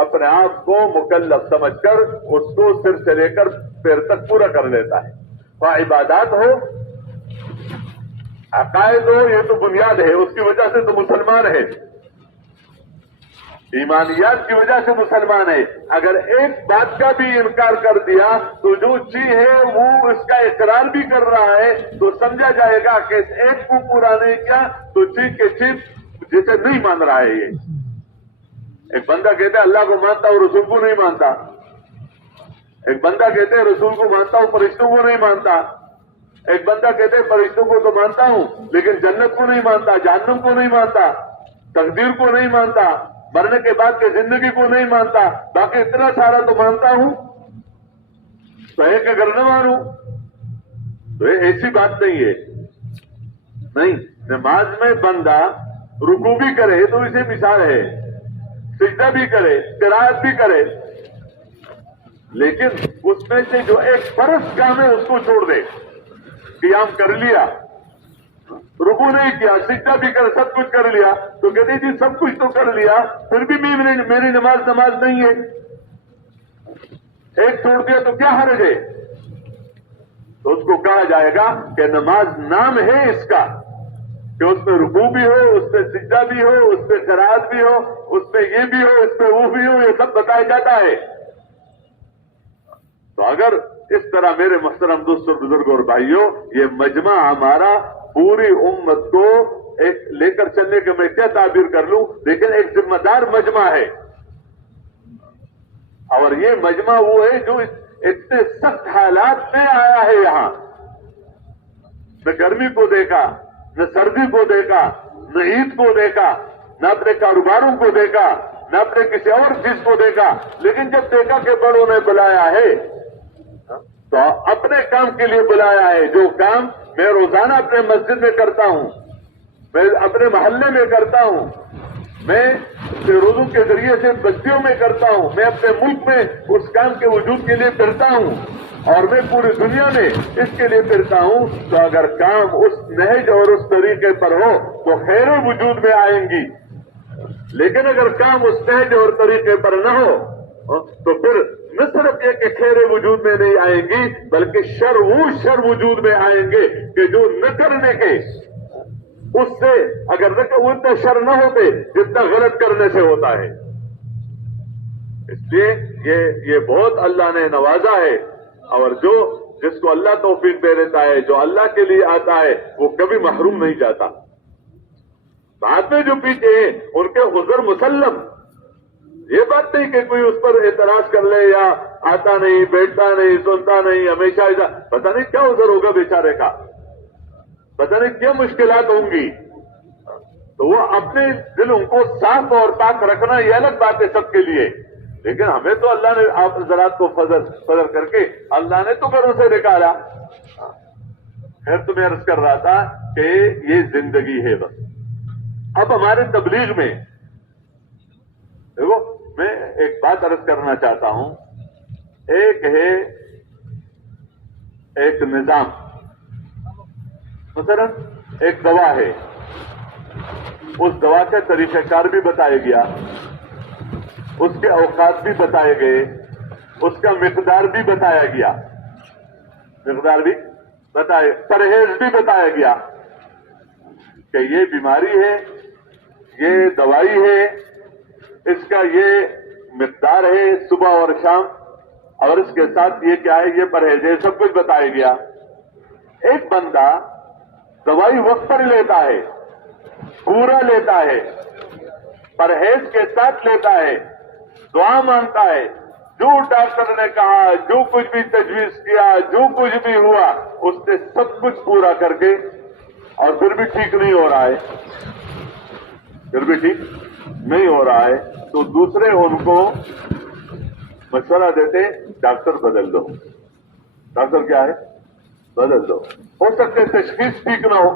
اپنے آپ کو مکلف سمجھ کر اس کو سر سے لے کر پیر تک پورا کر لیتا ہے. خواہ عبادات ہو، عقائد ہو، یہ تو بنیاد ہے، اس کی وجہ سے تو مسلمان ہے، ایمانیات کی وجہ سے مسلمان ہے. اگر ایک بات کا بھی انکار کر دیا تو جو چیز ہے وہ اس کا اقرار بھی کر رہا ہے تو سمجھا جائے گا کہ اس ایک کو پورا نہیں کیا تو چیز کے چیز جسے نہیں مان رہا ہے. یہ ایک بندہ کہتا ہے اللہ کو مانتا ہوں رسول کو نہیں مانتا، ایک بندہ کہتے ہیں رسول کو مانتا ہوں فرشتوں کو نہیں مانتا. ایک بندہ کہتے ہیں فرشتوں کو تو مانتا ہوں لیکن جنت کو نہیں مانتا، جہنم کو نہیں مانتا، تقدیر کو نہیں مانتا، مرنے کے بعد کی زندگی کو نہیں مانتا، باقی اتنا سارا تو مانتا ہوں، تو ایک اگر نہ مانوں تو یہ ایسی بات نہیں ہے. نہیں، نماز میں بندہ رکوع بھی کرے تو اسے مثال ہے، سجدہ بھی کرے، قرات بھی کرے، لیکن اس میں سے جو ایک فرض کام ہے اس کو چھوڑ دے. قیام کر لیا، رکوع نہیں کیا، سجدہ بھی کر، سب کچھ کر لیا، تو کہتے جی سب کچھ تو کر لیا پھر بھی میری نماز نہیں ہے. ایک چھوڑ دیا تو کیا حرج ہے؟ تو اس کو کہا جائے گا کہ نماز نام ہے اس کا، کہ اس میں رکوع بھی ہو، اس میں سجدہ بھی ہو، اس میں قرات بھی ہو، اس میں یہ بھی ہو، اس میں وہ بھی ہو، یہ سب بتایا جاتا ہے. تو اگر اس طرح میرے محترم دوستوں، بزرگوں اور بھائیوں، یہ مجمع ہمارا پوری امت کو ایک لے کر چلنے کے، میں کیا تعبیر کر لوں، لیکن ایک ذمہ دار مجمع ہے. اور یہ مجمع وہ ہے جو اتنے سخت حالات میں آیا ہے. یہاں نہ گرمی کو دیکھا، نہ سردی کو دیکھا، نہ عید کو دیکھا، نہ اپنے کاروباروں کو دیکھا، نہ اپنے کسی اور چیز کو دیکھا، لیکن جب دیکھا کہ بڑوں نے بلایا ہے تو اپنے کام کے لیے بلایا ہے. جو کام میں روزانہ اپنے مسجد میں کرتا ہوں، میں اپنے محلے میں کرتا ہوں، میں روزوں کے ذریعے سے بستیوں میں کرتا ہوں، میں اپنے ملک میں اس کام کے وجود کے لیے پھرتا ہوں، اور میں پوری دنیا میں اس کے لیے پھرتا ہوں. تو اگر کام اس نہج اور اس طریقے پر ہو تو خیر وجود میں آئیں گی، لیکن اگر کام اس نہج اور طریقے پر نہ ہو تو پھر نہ صرف یہ کہ خیر وجود میں نہیں آئیں گی، بلکہ شر وجود میں آئیں گے کہ جو نہ کرنے کے، اس سے اگر وہ اتنا شر نہ ہوتے جتنا غلط کرنے سے ہوتا ہے. اس لیے یہ بہت اللہ نے نوازا ہے، اور جس کو اللہ توفیق دے دیتا ہے، جو اللہ کے لیے آتا ہے، وہ کبھی محروم نہیں جاتا. بعد میں جو پیچھے ہیں ان کے عذر مسلم، یہ بات نہیں کہ کوئی اس پر اعتراض کر لے یا آتا نہیں، بیٹھتا نہیں، سنتا نہیں، ہمیشہ ایسا، پتہ نہیں کیا عذر ہوگا بیچارے کا، پتہ نہیں کیا مشکلات ہوں گی. تو وہ اپنے دلوں کو صاف اور پاک رکھنا یہ الگ بات ہے سب کے لیے، لیکن ہمیں تو اللہ نے آپ حضرات کو فضل کر کے اللہ نے تو گھروں سے نکالا. خیر تمہیں عرض کر رہا تھا کہ یہ زندگی ہے بس. اب ہمارے تبلیغ میں دیکھو، میں ایک بات عرض کرنا چاہتا ہوں. ایک ہے ایک نظام، مثلا ایک دوا ہے، اس دوا کا طریقہ کار بھی بتایا گیا، اس کے اوقات بھی بتائے گئے، اس کا مقدار بھی بتایا گیا، پرہیز بھی بتایا گیا کہ یہ بیماری ہے، یہ دوائی ہے، اس کا یہ مقدار ہے صبح اور شام، اور اس کے ساتھ یہ کیا ہے، یہ پرہیز ہے، سب کچھ بتایا گیا. ایک بندہ دوائی وقت پر لیتا ہے، پورا لیتا ہے، پرہیز کے ساتھ لیتا ہے، دعا مانگتا ہے، جو ڈاکٹر نے کہا، جو کچھ بھی تجویز کیا، جو کچھ بھی ہوا، اس نے سب کچھ پورا کر کے، اور پھر بھی ٹھیک نہیں ہو رہا ہے، تو دوسرے ان کو مشورہ دیتے، ڈاکٹر بدل دو. ڈاکٹر کیا ہے؟ بدل دو. ہو سکتا ہے تشخیص ٹھیک نہ ہو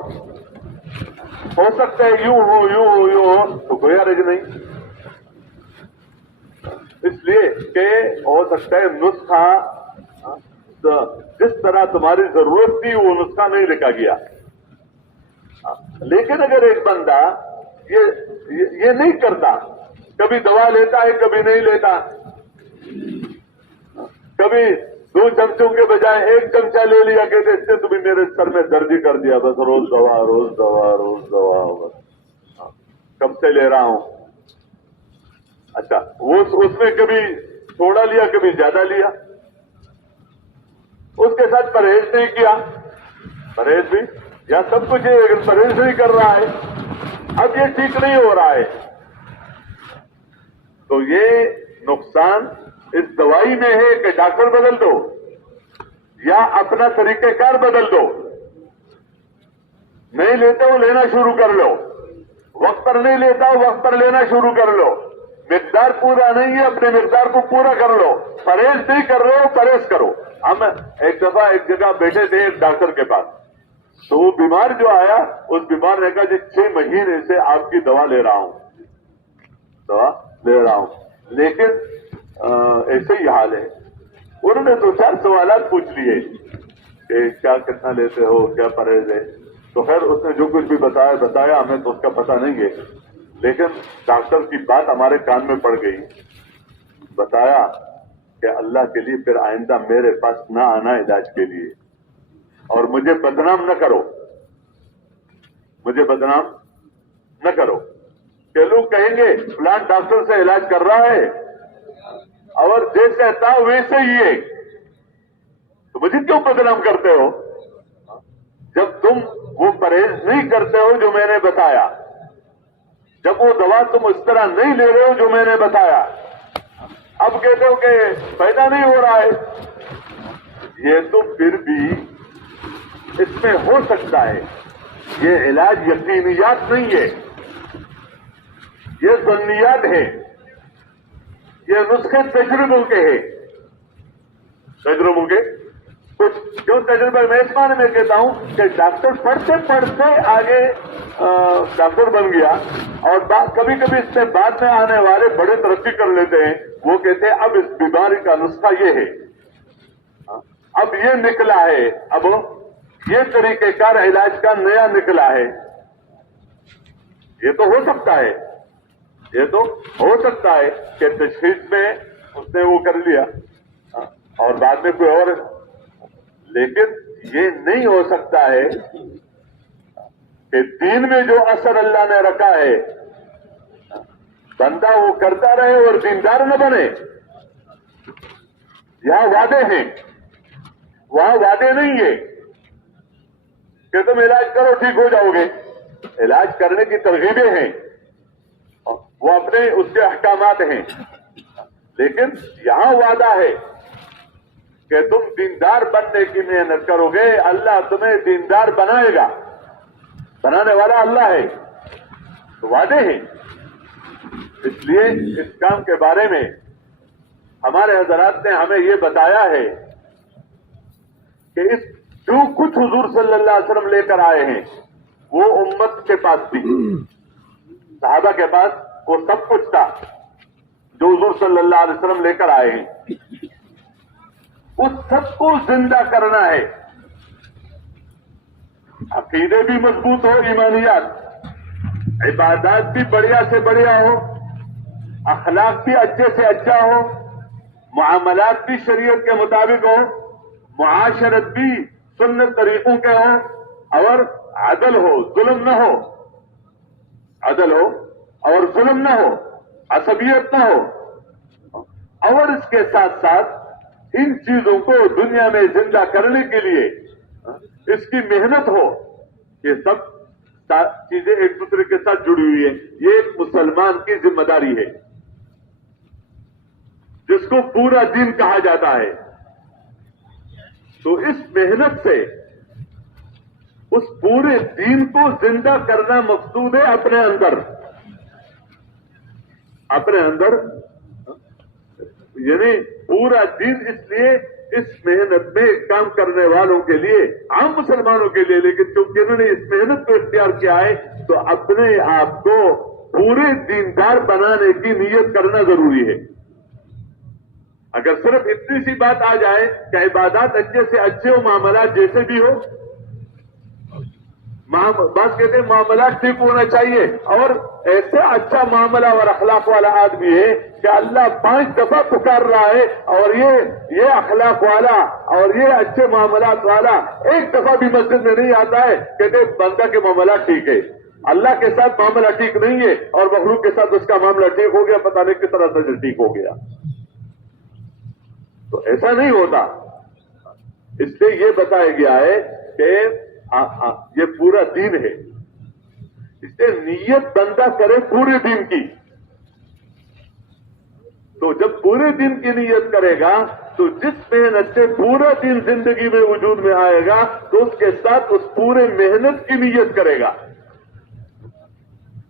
سکتا ہے یوں ہو، تو کوئی حرج نہیں. اس لیے کہ ہو سکتا ہے نسخہ جس طرح تمہاری ضرورت تھی وہ نسخہ نہیں لکھا گیا. لیکن اگر ایک بندہ یہ نہیں کرتا، کبھی دوا لیتا ہے، کبھی نہیں لیتا، کبھی 2 چمچوں کے بجائے 1 چمچہ لے لیا، کہتے اس نے تمہیں میرے سر میں درد کر دیا، بس روز دوا بس کب سے لے رہا ہوں. اچھا، وہ اس میں کبھی تھوڑا لیا، کبھی زیادہ لیا، اس کے ساتھ پرہیز نہیں کیا، پرہیز بھی یا سب کچھ ہے لیکن پرہیز نہیں کر رہا ہے، اب یہ ٹھیک نہیں ہو رہا ہے. تو یہ نقصان اس دوائی میں ہے کہ ڈاکٹر بدل دو یا اپنا طریقہ کار بدل دو. نہیں لیتے ہو لینا شروع کر لو, وقت پر نہیں لیتا ہو وقت پر لینا شروع کر لو, مقدار پورا نہیں ہے اپنے مقدار کو پورا کر لو, پرہیز نہیں کر رہے ہو پرہیز کرو. ہم ایک دفعہ ایک جگہ بیٹھے تھے ایک ڈاکٹر کے پاس, تو وہ بیمار جو آیا اس بیمار نے کہا جی 6 مہینے سے آپ کی دوا لے رہا ہوں, لیکن ایسے ہی حال ہے. انہوں نے 2-4 سوالات پوچھ لیے کہ کیا کتنا لیتے ہو, کیا پرہیز ہے. تو خیر اس نے جو کچھ بھی بتایا ہمیں تو اس کا پتہ نہیں ہے, لیکن ڈاکٹر کی بات ہمارے کان میں پڑ گئی. بتایا کہ اللہ کے لیے پھر آئندہ میرے پاس نہ آنا علاج کے لیے, اور مجھے بدنام نہ کرو, مجھے بدنام نہ کرو. کہ لوگ کہیں گے فلان ڈاکٹر سے علاج کر رہا ہے اور جیسے تھا ویسے ہی ہے, تو مجھے کیوں بدنام کرتے ہو جب تم وہ پرہیز نہیں کرتے ہو جو میں نے بتایا, جب وہ دوا تم اس طرح نہیں لے رہے ہو جو میں نے بتایا. اب کہتے ہو کہ پیدا نہیں ہو رہا ہے, یہ تو پھر بھی اس میں ہو سکتا ہے. یہ علاج یقینیات نہیں ہے, یہ ظنیات ہیں, یہ نسخے تجربوں کے ہیں. تجربوں کے کچھ کیوں تجربے میں اس معنی میں کہتا ہوں کہ ڈاکٹر پڑھتے پڑھتے آگے ڈاکٹر بن گیا, اور کبھی کبھی اس سے بعد میں آنے والے بڑے ترقی کر لیتے ہیں. وہ کہتے ہیں اب اس بیماری کا نسخہ یہ ہے, اب یہ نکلا ہے, اب یہ طریقہ کار علاج کا نیا نکلا ہے. یہ تو ہو سکتا ہے, یہ تو ہو سکتا ہے کہ تشخیص میں اس نے وہ کر لیا اور بعد میں کوئی اور, لیکن یہ نہیں ہو سکتا ہے کہ دین میں جو اثر اللہ نے رکھا ہے بندہ وہ کرتا رہے اور دیندار نہ بنے. یہاں وعدے ہیں, وہاں وعدے نہیں ہے کہ تم علاج کرو ٹھیک ہو جاؤ گے. علاج کرنے کی ترغیبیں ہیں, وہ اپنے اس کے احکامات ہیں, لیکن یہاں وعدہ ہے کہ تم دیندار بننے کی محنت کرو گے, اللہ تمہیں دیندار بنائے گا, بنانے والا اللہ ہے. تو وعدے ہیں. اس لیے اس کام کے بارے میں ہمارے حضرات نے ہمیں یہ بتایا ہے کہ اس جو کچھ حضور صلی اللہ علیہ وسلم لے کر آئے ہیں وہ امت کے پاس تھی, صحابہ کے پاس وہ سب کچھ تھا جو حضور صلی اللہ علیہ وسلم لے کر آئے ہیں. اس سب کو زندہ کرنا ہے. عقیدے بھی مضبوط ہو, ایمانیات, عبادات بھی بڑھیا سے بڑھیا ہو, اخلاق بھی اچھے سے اچھا ہو, معاملات بھی شریعت کے مطابق ہو, معاشرت بھی سنت طریقوں کے ہو, اور عدل ہو, ظلم نہ ہو, عدل ہو اور ظلم نہ ہو, عصبیت نہ ہو, اور اس کے ساتھ ساتھ ان چیزوں کو دنیا میں زندہ کرنے کے لیے اس کی محنت ہو. یہ سب چیزیں ایک دوسرے کے ساتھ جڑی ہوئی ہیں. یہ ایک مسلمان کی ذمہ داری ہے جس کو پورا دین کہا جاتا ہے. تو اس محنت سے اس پورے دین کو زندہ کرنا مقصود ہے اپنے اندر, اپنے اندر, یعنی پورا دین. اس لیے اس محنت میں کام کرنے والوں کے لیے, عام مسلمانوں کے لیے, لیکن چونکہ انہوں نے اس محنت کو اختیار کیا ہے تو اپنے آپ کو پورے دیندار بنانے کی نیت کرنا ضروری ہے. اگر صرف اتنی سی بات آ جائے کہ عبادات اچھے سے اچھے ہو, معاملات جیسے بھی ہو, بات کہتے ہیں معاملات ٹھیک ہونا چاہیے, اور ایسا اچھا معاملہ اور اخلاق والا آدمی ہے کہ اللہ 5 دفعہ پکار رہا ہے, اور یہ اخلاق والا اور یہ اچھے معاملات والا ایک دفعہ بھی مسجد میں نہیں آتا ہے. کہتے بندہ کے معاملات ٹھیک ہے, اللہ کے ساتھ معاملہ ٹھیک نہیں ہے, اور مخلوق کے ساتھ اس کا معاملہ ٹھیک ہو گیا, پتہ نہیں کس طرح سے ٹھیک ہو گیا. تو ایسا نہیں ہوتا. اس لیے یہ بتایا گیا ہے کہ یہ پورا دین ہے. اس سے نیت بندہ کرے پورے دین کی, تو جب پورے دین کی نیت کرے گا تو جس محنت سے پورا دن زندگی میں وجود میں آئے گا تو اس کے ساتھ اس پورے محنت کی نیت کرے گا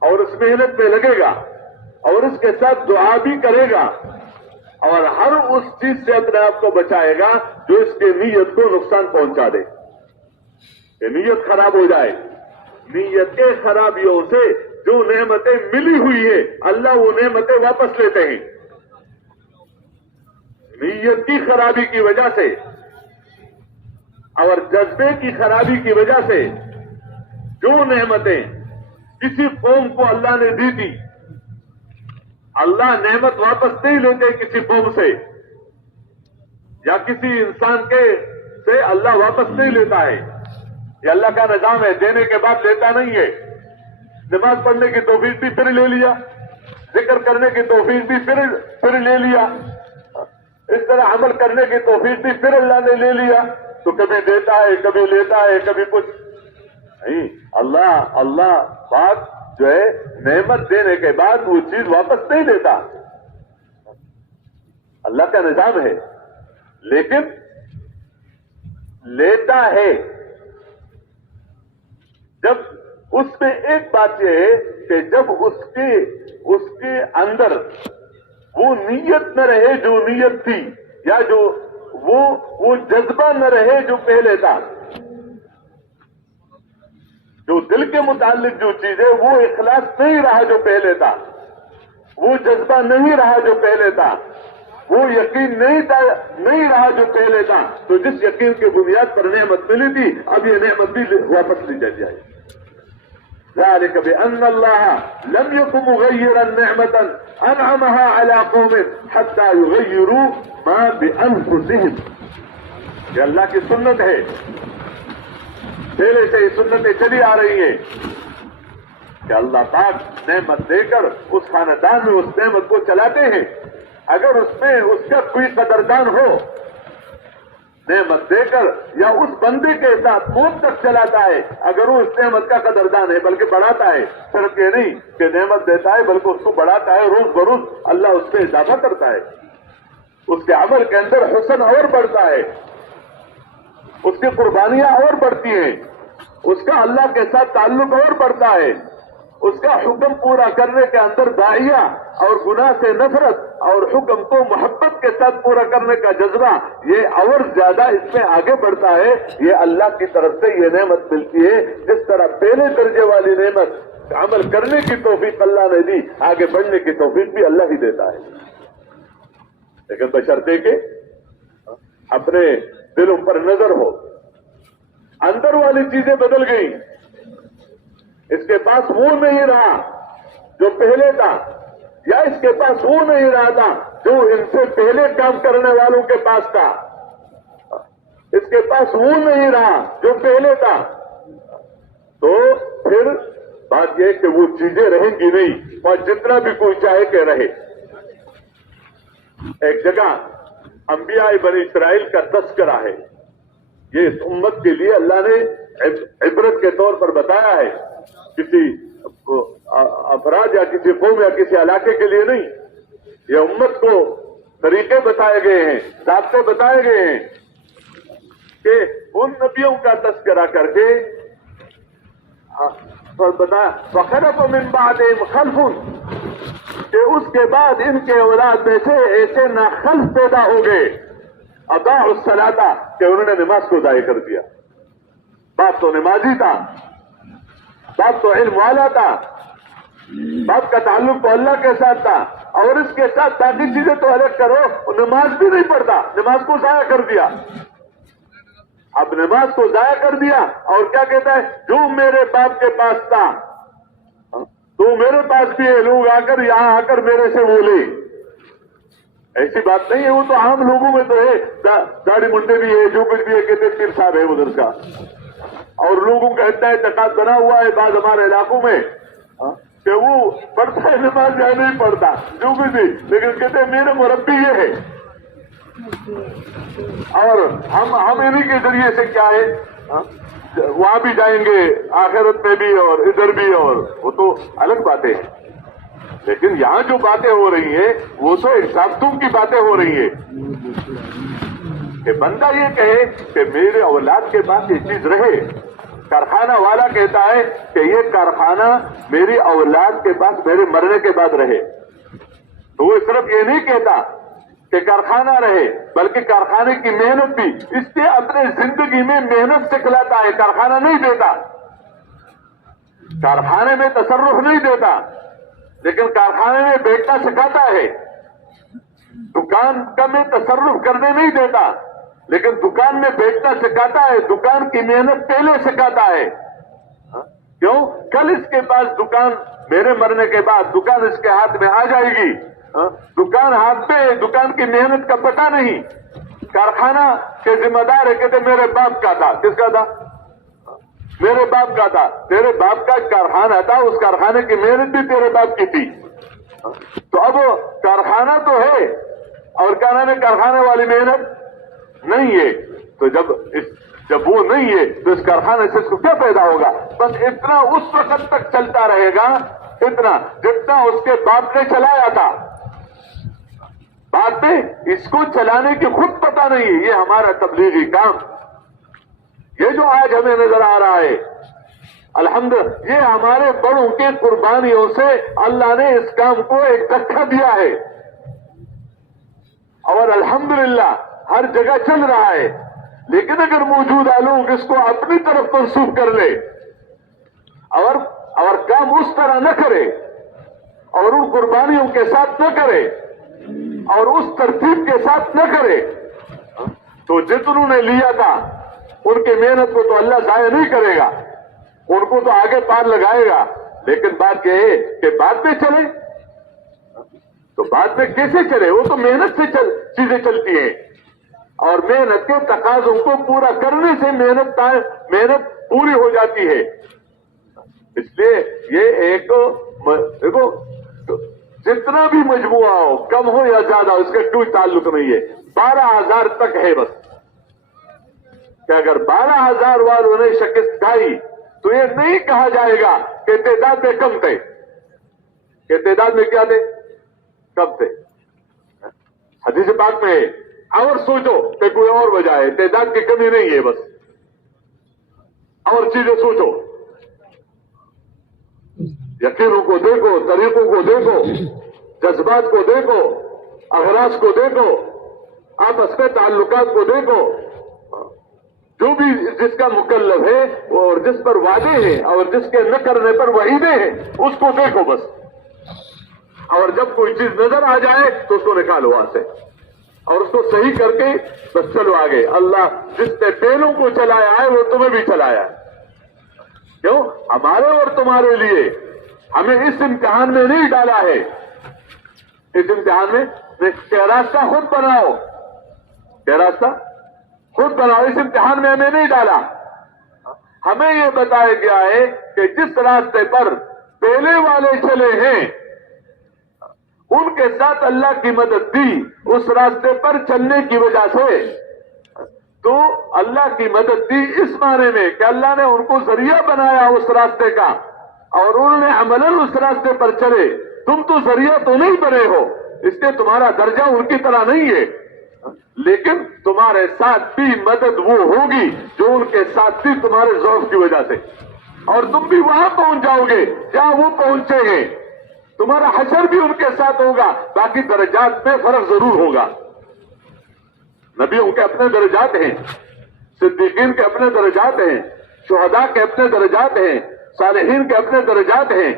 اور اس محنت میں لگے گا اور اس کے ساتھ دعا بھی کرے گا اور ہر اس چیز سے اپنے آپ کو بچائے گا جو اس کے نیت کو نقصان پہنچا دے کہ نیت خراب ہو جائے. نیت کے خرابیوں سے جو نعمتیں ملی ہوئی ہے اللہ وہ نعمتیں واپس لیتے ہیں. نیت کی خرابی کی وجہ سے اور جذبے کی خرابی کی وجہ سے جو نعمتیں کسی قوم کو اللہ نے دی تھی اللہ نعمت واپس نہیں لیتے کسی قوم سے یا کسی انسان کے سے اللہ واپس نہیں لیتا ہے. یہ اللہ کا نظام ہے, دینے کے بعد لیتا نہیں ہے. نماز پڑھنے کی توفیق بھی پھر لے لیا, ذکر کرنے کی توفیق بھی پھر لے لیا, اس طرح عمل کرنے کی توفیق بھی پھر اللہ نے لے لیا. تو کبھی دیتا ہے کبھی لیتا ہے کبھی کچھ نہیں. اللہ بات جو ہے نعمت دینے کے بعد وہ چیز واپس نہیں لیتا. اللہ کا نظام ہے لیکن لیتا ہے جب اس میں ایک بات یہ ہے کہ جب اس کے اندر وہ نیت نہ رہے جو نیت تھی یا جو وہ جذبہ نہ رہے جو پہلے تھا. جو دل کے متعلق جو چیز ہے وہ اخلاص نہیں رہا جو پہلے تھا, وہ جذبہ نہیں رہا جو پہلے تھا, وہ یقین نہیں رہا جو پہلے تھا. تو جس یقین کی بنیاد پر نعمت ملی تھی اب یہ نعمت بھی واپس لی جائے. ذلك بأن الله لم يكن مغيرا نعمة أنعمها على قوم حتى يغيروا ما بأنفسهم. یہ اللہ کی سنت ہے, پہلے سے یہ سنتیں چلی آ رہی ہیں کہ اللہ پاک نعمت دے کر اس خاندان میں اس نعمت کو چلاتے ہیں. اگر اس میں اس کا کوئی قدردان ہو نعمت دے کر یا اس بندے کے ساتھ موت تک چلاتا ہے اگر وہ اس نعمت کا قدردان ہے بلکہ بڑھاتا ہے, صرف یہ نہیں کہ نعمت دیتا ہے بلکہ اس کو بڑھاتا ہے. روز بروز اللہ اس پہ اضافہ کرتا ہے, اس کے عمل کے اندر حسن اور بڑھتا ہے, اس کی قربانیاں اور بڑھتی ہیں, اس کا اللہ کے ساتھ تعلق اور بڑھتا ہے, اس کا حکم پورا کرنے کے اندر داعیہ اور گناہ سے نفرت اور حکم کو محبت کے ساتھ پورا کرنے کا جذبہ یہ اور زیادہ اس میں آگے بڑھتا ہے. یہ اللہ کی طرف سے یہ نعمت ملتی ہے. جس طرح پہلے درجے والی نعمت عمل کرنے کی توفیق اللہ نے دی, آگے بڑھنے کی توفیق بھی اللہ ہی دیتا ہے. لیکن بشرطے کہ اپنے دلوں پر نظر ہو. اندر والی چیزیں بدل گئی, اس کے پاس وہ نہیں رہا جو پہلے تھا, یا اس کے پاس وہ نہیں رہا تھا جو ان سے پہلے کام کرنے والوں کے پاس تھا, اس کے پاس وہ نہیں رہا جو پہلے تھا. تو پھر بات یہ کہ وہ چیزیں رہیں گی نہیں اور جتنا بھی کوئی چاہے کہ رہے. ایک جگہ انبیاء بنی اسرائیل کا تذکرہ ہے. یہ اس امت کے لیے اللہ نے عبرت کے طور پر بتایا ہے, کسی افراد یا کسی قوم یا کسی علاقے کے لیے نہیں. یہ امت کو طریقے بتائے گئے ہیں, ضابطے بتائے گئے ہیں کہ ان نبیوں کا تذکرہ کر کے بتایا فخلف من بعدہم خلف, کہ اس کے بعد ان کے اولاد میں سے ایسے ناخلف پیدا ہو گئے اضاعوا الصلاۃ, کہ انہوں نے نماز کو ضائع کر دیا. باپ تو نمازی تھا, باپ تو علم والا تھا, باپ کا تعلق تو اللہ کے ساتھ تھا, اور اس کے ساتھ باقی چیزیں تو الگ کرو, نماز بھی نہیں پڑھتا, نماز کو ضائع کر دیا. اب نماز کو ضائع کر دیا اور کیا کہتا ہے, جو میرے باپ کے پاس تھا تو میرے پاس بھی ہے, لوگ آ کر یہاں آ کر میرے سے بولے. ایسی بات نہیں ہے, وہ تو عام لوگوں میں تو ہے, داڑھی منڈے بھی ہے, جو کچھ بھی ہے, کہتے پیر صاحب ہے ادھر کا, اور لوگوں کا اتنا اعتقاد بنا ہوا ہے بعض ہمارے علاقوں میں کہ وہ پڑھتا ہے نماز یا نہیں پڑھتا, جو کچھ بھی, لیکن کہتے ہیں میرے مربی یہ ہے. اور ہم انہیں کے ذریعے سے کیا ہے, وہاں بھی جائیں گے آخرت میں بھی اور ادھر بھی, اور وہ تو الگ باتیں ہیں. لیکن یہاں جو باتیں ہو رہی ہیں وہ تو ضابطوں کی باتیں ہو رہی ہیں. کہ بندہ یہ کہے کہ میرے اولاد کے پاس یہ چیز رہے. کارخانہ والا کہتا ہے کہ یہ کارخانہ میری اولاد کے پاس میرے مرنے کے بعد رہے. تو وہ صرف یہ نہیں کہتا کہ کارخانہ رہے بلکہ کارخانے کی محنت بھی. اس سے اپنے زندگی میں محنت سکھلاتا ہے, کارخانہ نہیں دیتا, کارخانے میں تصرف نہیں دیتا, لیکن کارخانے میں بیٹھنا سکھاتا ہے. دکان کا میں تصرف کرنے نہیں دیتا لیکن دکان میں بیٹھنا سکھاتا ہے, دکان کی محنت پہلے سکھاتا ہے. کیوں؟ کل اس کے پاس دکان, میرے مرنے کے بعد دکان اس کے ہاتھ میں آ جائے گی. دکان ہاتھ میں, دکان کی محنت کا پتہ نہیں. کارخانہ کے ذمہ دار ہے, کہتے میرے باپ کا تھا. کس کا تھا؟ میرے باپ کا تھا. تیرے باپ کا کارخانہ تھا, اس کارخانے کی محنت بھی تیرے باپ کی تھی. تو اب کارخانہ تو ہے اور کارخانے والی محنت نہیں ہے. تو جب وہ نہیں ہے تو اس کارخانے سے اس کو کیا پیدا ہوگا؟ بس اتنا اس وقت تک چلتا رہے گا اتنا جتنا اس کے باپ نے چلایا تھا. بعد میں اس کو چلانے کی خود پتہ نہیں ہے. یہ ہمارا تبلیغی کام, یہ جو آج ہمیں نظر آ رہا ہے, الحمدللہ یہ ہمارے بڑوں کے قربانیوں سے اللہ نے اس کام کو ایک دھکا دیا ہے اور الحمدللہ ہر جگہ چل رہا ہے. لیکن اگر موجودہ لوگ اس کو اپنی طرف منسوخ کر لے اور کام اس طرح نہ کرے اور ان قربانیوں کے ساتھ نہ کرے اور اس ترتیب کے ساتھ نہ کرے, تو جتنوں نے لیا تھا ان کی محنت کو تو اللہ ضائع نہیں کرے گا, ان کو تو آگے پار لگائے گا. لیکن بات یہ ہے کہ بعد میں چلے تو بعد میں کیسے چلے؟ وہ تو محنت سے چیزیں چلتی ہیں اور محنت کے تقاضوں کو پورا کرنے سے محنت پوری ہو جاتی ہے. اس لیے یہ ایک دیکھو, جتنا بھی مجموعہ ہو, کم ہو یا زیادہ, اس کا کوئی تعلق نہیں ہے. 12,000 تک ہے بس, کہ اگر 12,000 والوں نے شکست کھائی تو یہ نہیں کہا جائے گا کہ تعداد میں کم تھے, کہ تعداد میں کیا تھے؟ کم تھے. حدیث پاک میں اور سوچو کہ کوئی اور وجہ ہے, تعداد کی کمی نہیں ہے, بس اور چیزیں سوچو, یقینوں کو دیکھو, طریقوں کو دیکھو, جذبات کو دیکھو, اغراض کو دیکھو, آپس میں تعلقات کو دیکھو. جو بھی جس کا مکلف ہے اور جس پر وعدے ہیں اور جس کے نہ کرنے پر وعیدے ہیں اس کو دیکھو بس, اور جب کوئی چیز نظر آ جائے تو اس کو نکالو وہاں سے اور اس کو صحیح کر کے بس چلو آگے. اللہ جس نے پہلوں کو چلایا ہے وہ تمہیں بھی چلایا ہے. کیوں؟ ہمارے اور تمہارے لیے ہمیں اس امتحان میں نہیں ڈالا ہے. اس امتحان میں کہ راستہ خود بناؤ, کہ راستہ خود بناؤ, اس امتحان میں ہمیں نہیں ڈالا. ہمیں یہ بتایا گیا ہے کہ جس راستے پر پہلے والے چلے ہیں ان کے ساتھ اللہ کی مدد دی, اس راستے پر چلنے کی وجہ سے. تو اللہ کی مدد دی اس معنی میں کہ اللہ نے ان کو ذریعہ بنایا اس راستے کا اور انہوں نے عملاً اس راستے پر چلے. تم تو ذریعہ تو نہیں بنے ہو, اس لیے تمہارا درجہ ان کی طرح نہیں ہے, لیکن تمہارے ساتھ بھی مدد وہ ہوگی جو ان کے ساتھ تھی تمہارے ذوق کی وجہ سے, اور تم بھی وہاں پہنچ جاؤ گے جہاں وہ پہنچے گے. تمہارا حشر بھی ان کے ساتھ ہوگا, باقی درجات میں فرق ضرور ہوگا. نبیوں کے اپنے درجات ہیں, صدیقین کے اپنے درجات ہیں, شہداء کے اپنے درجات ہیں, صالحین کے اپنے درجات ہیں,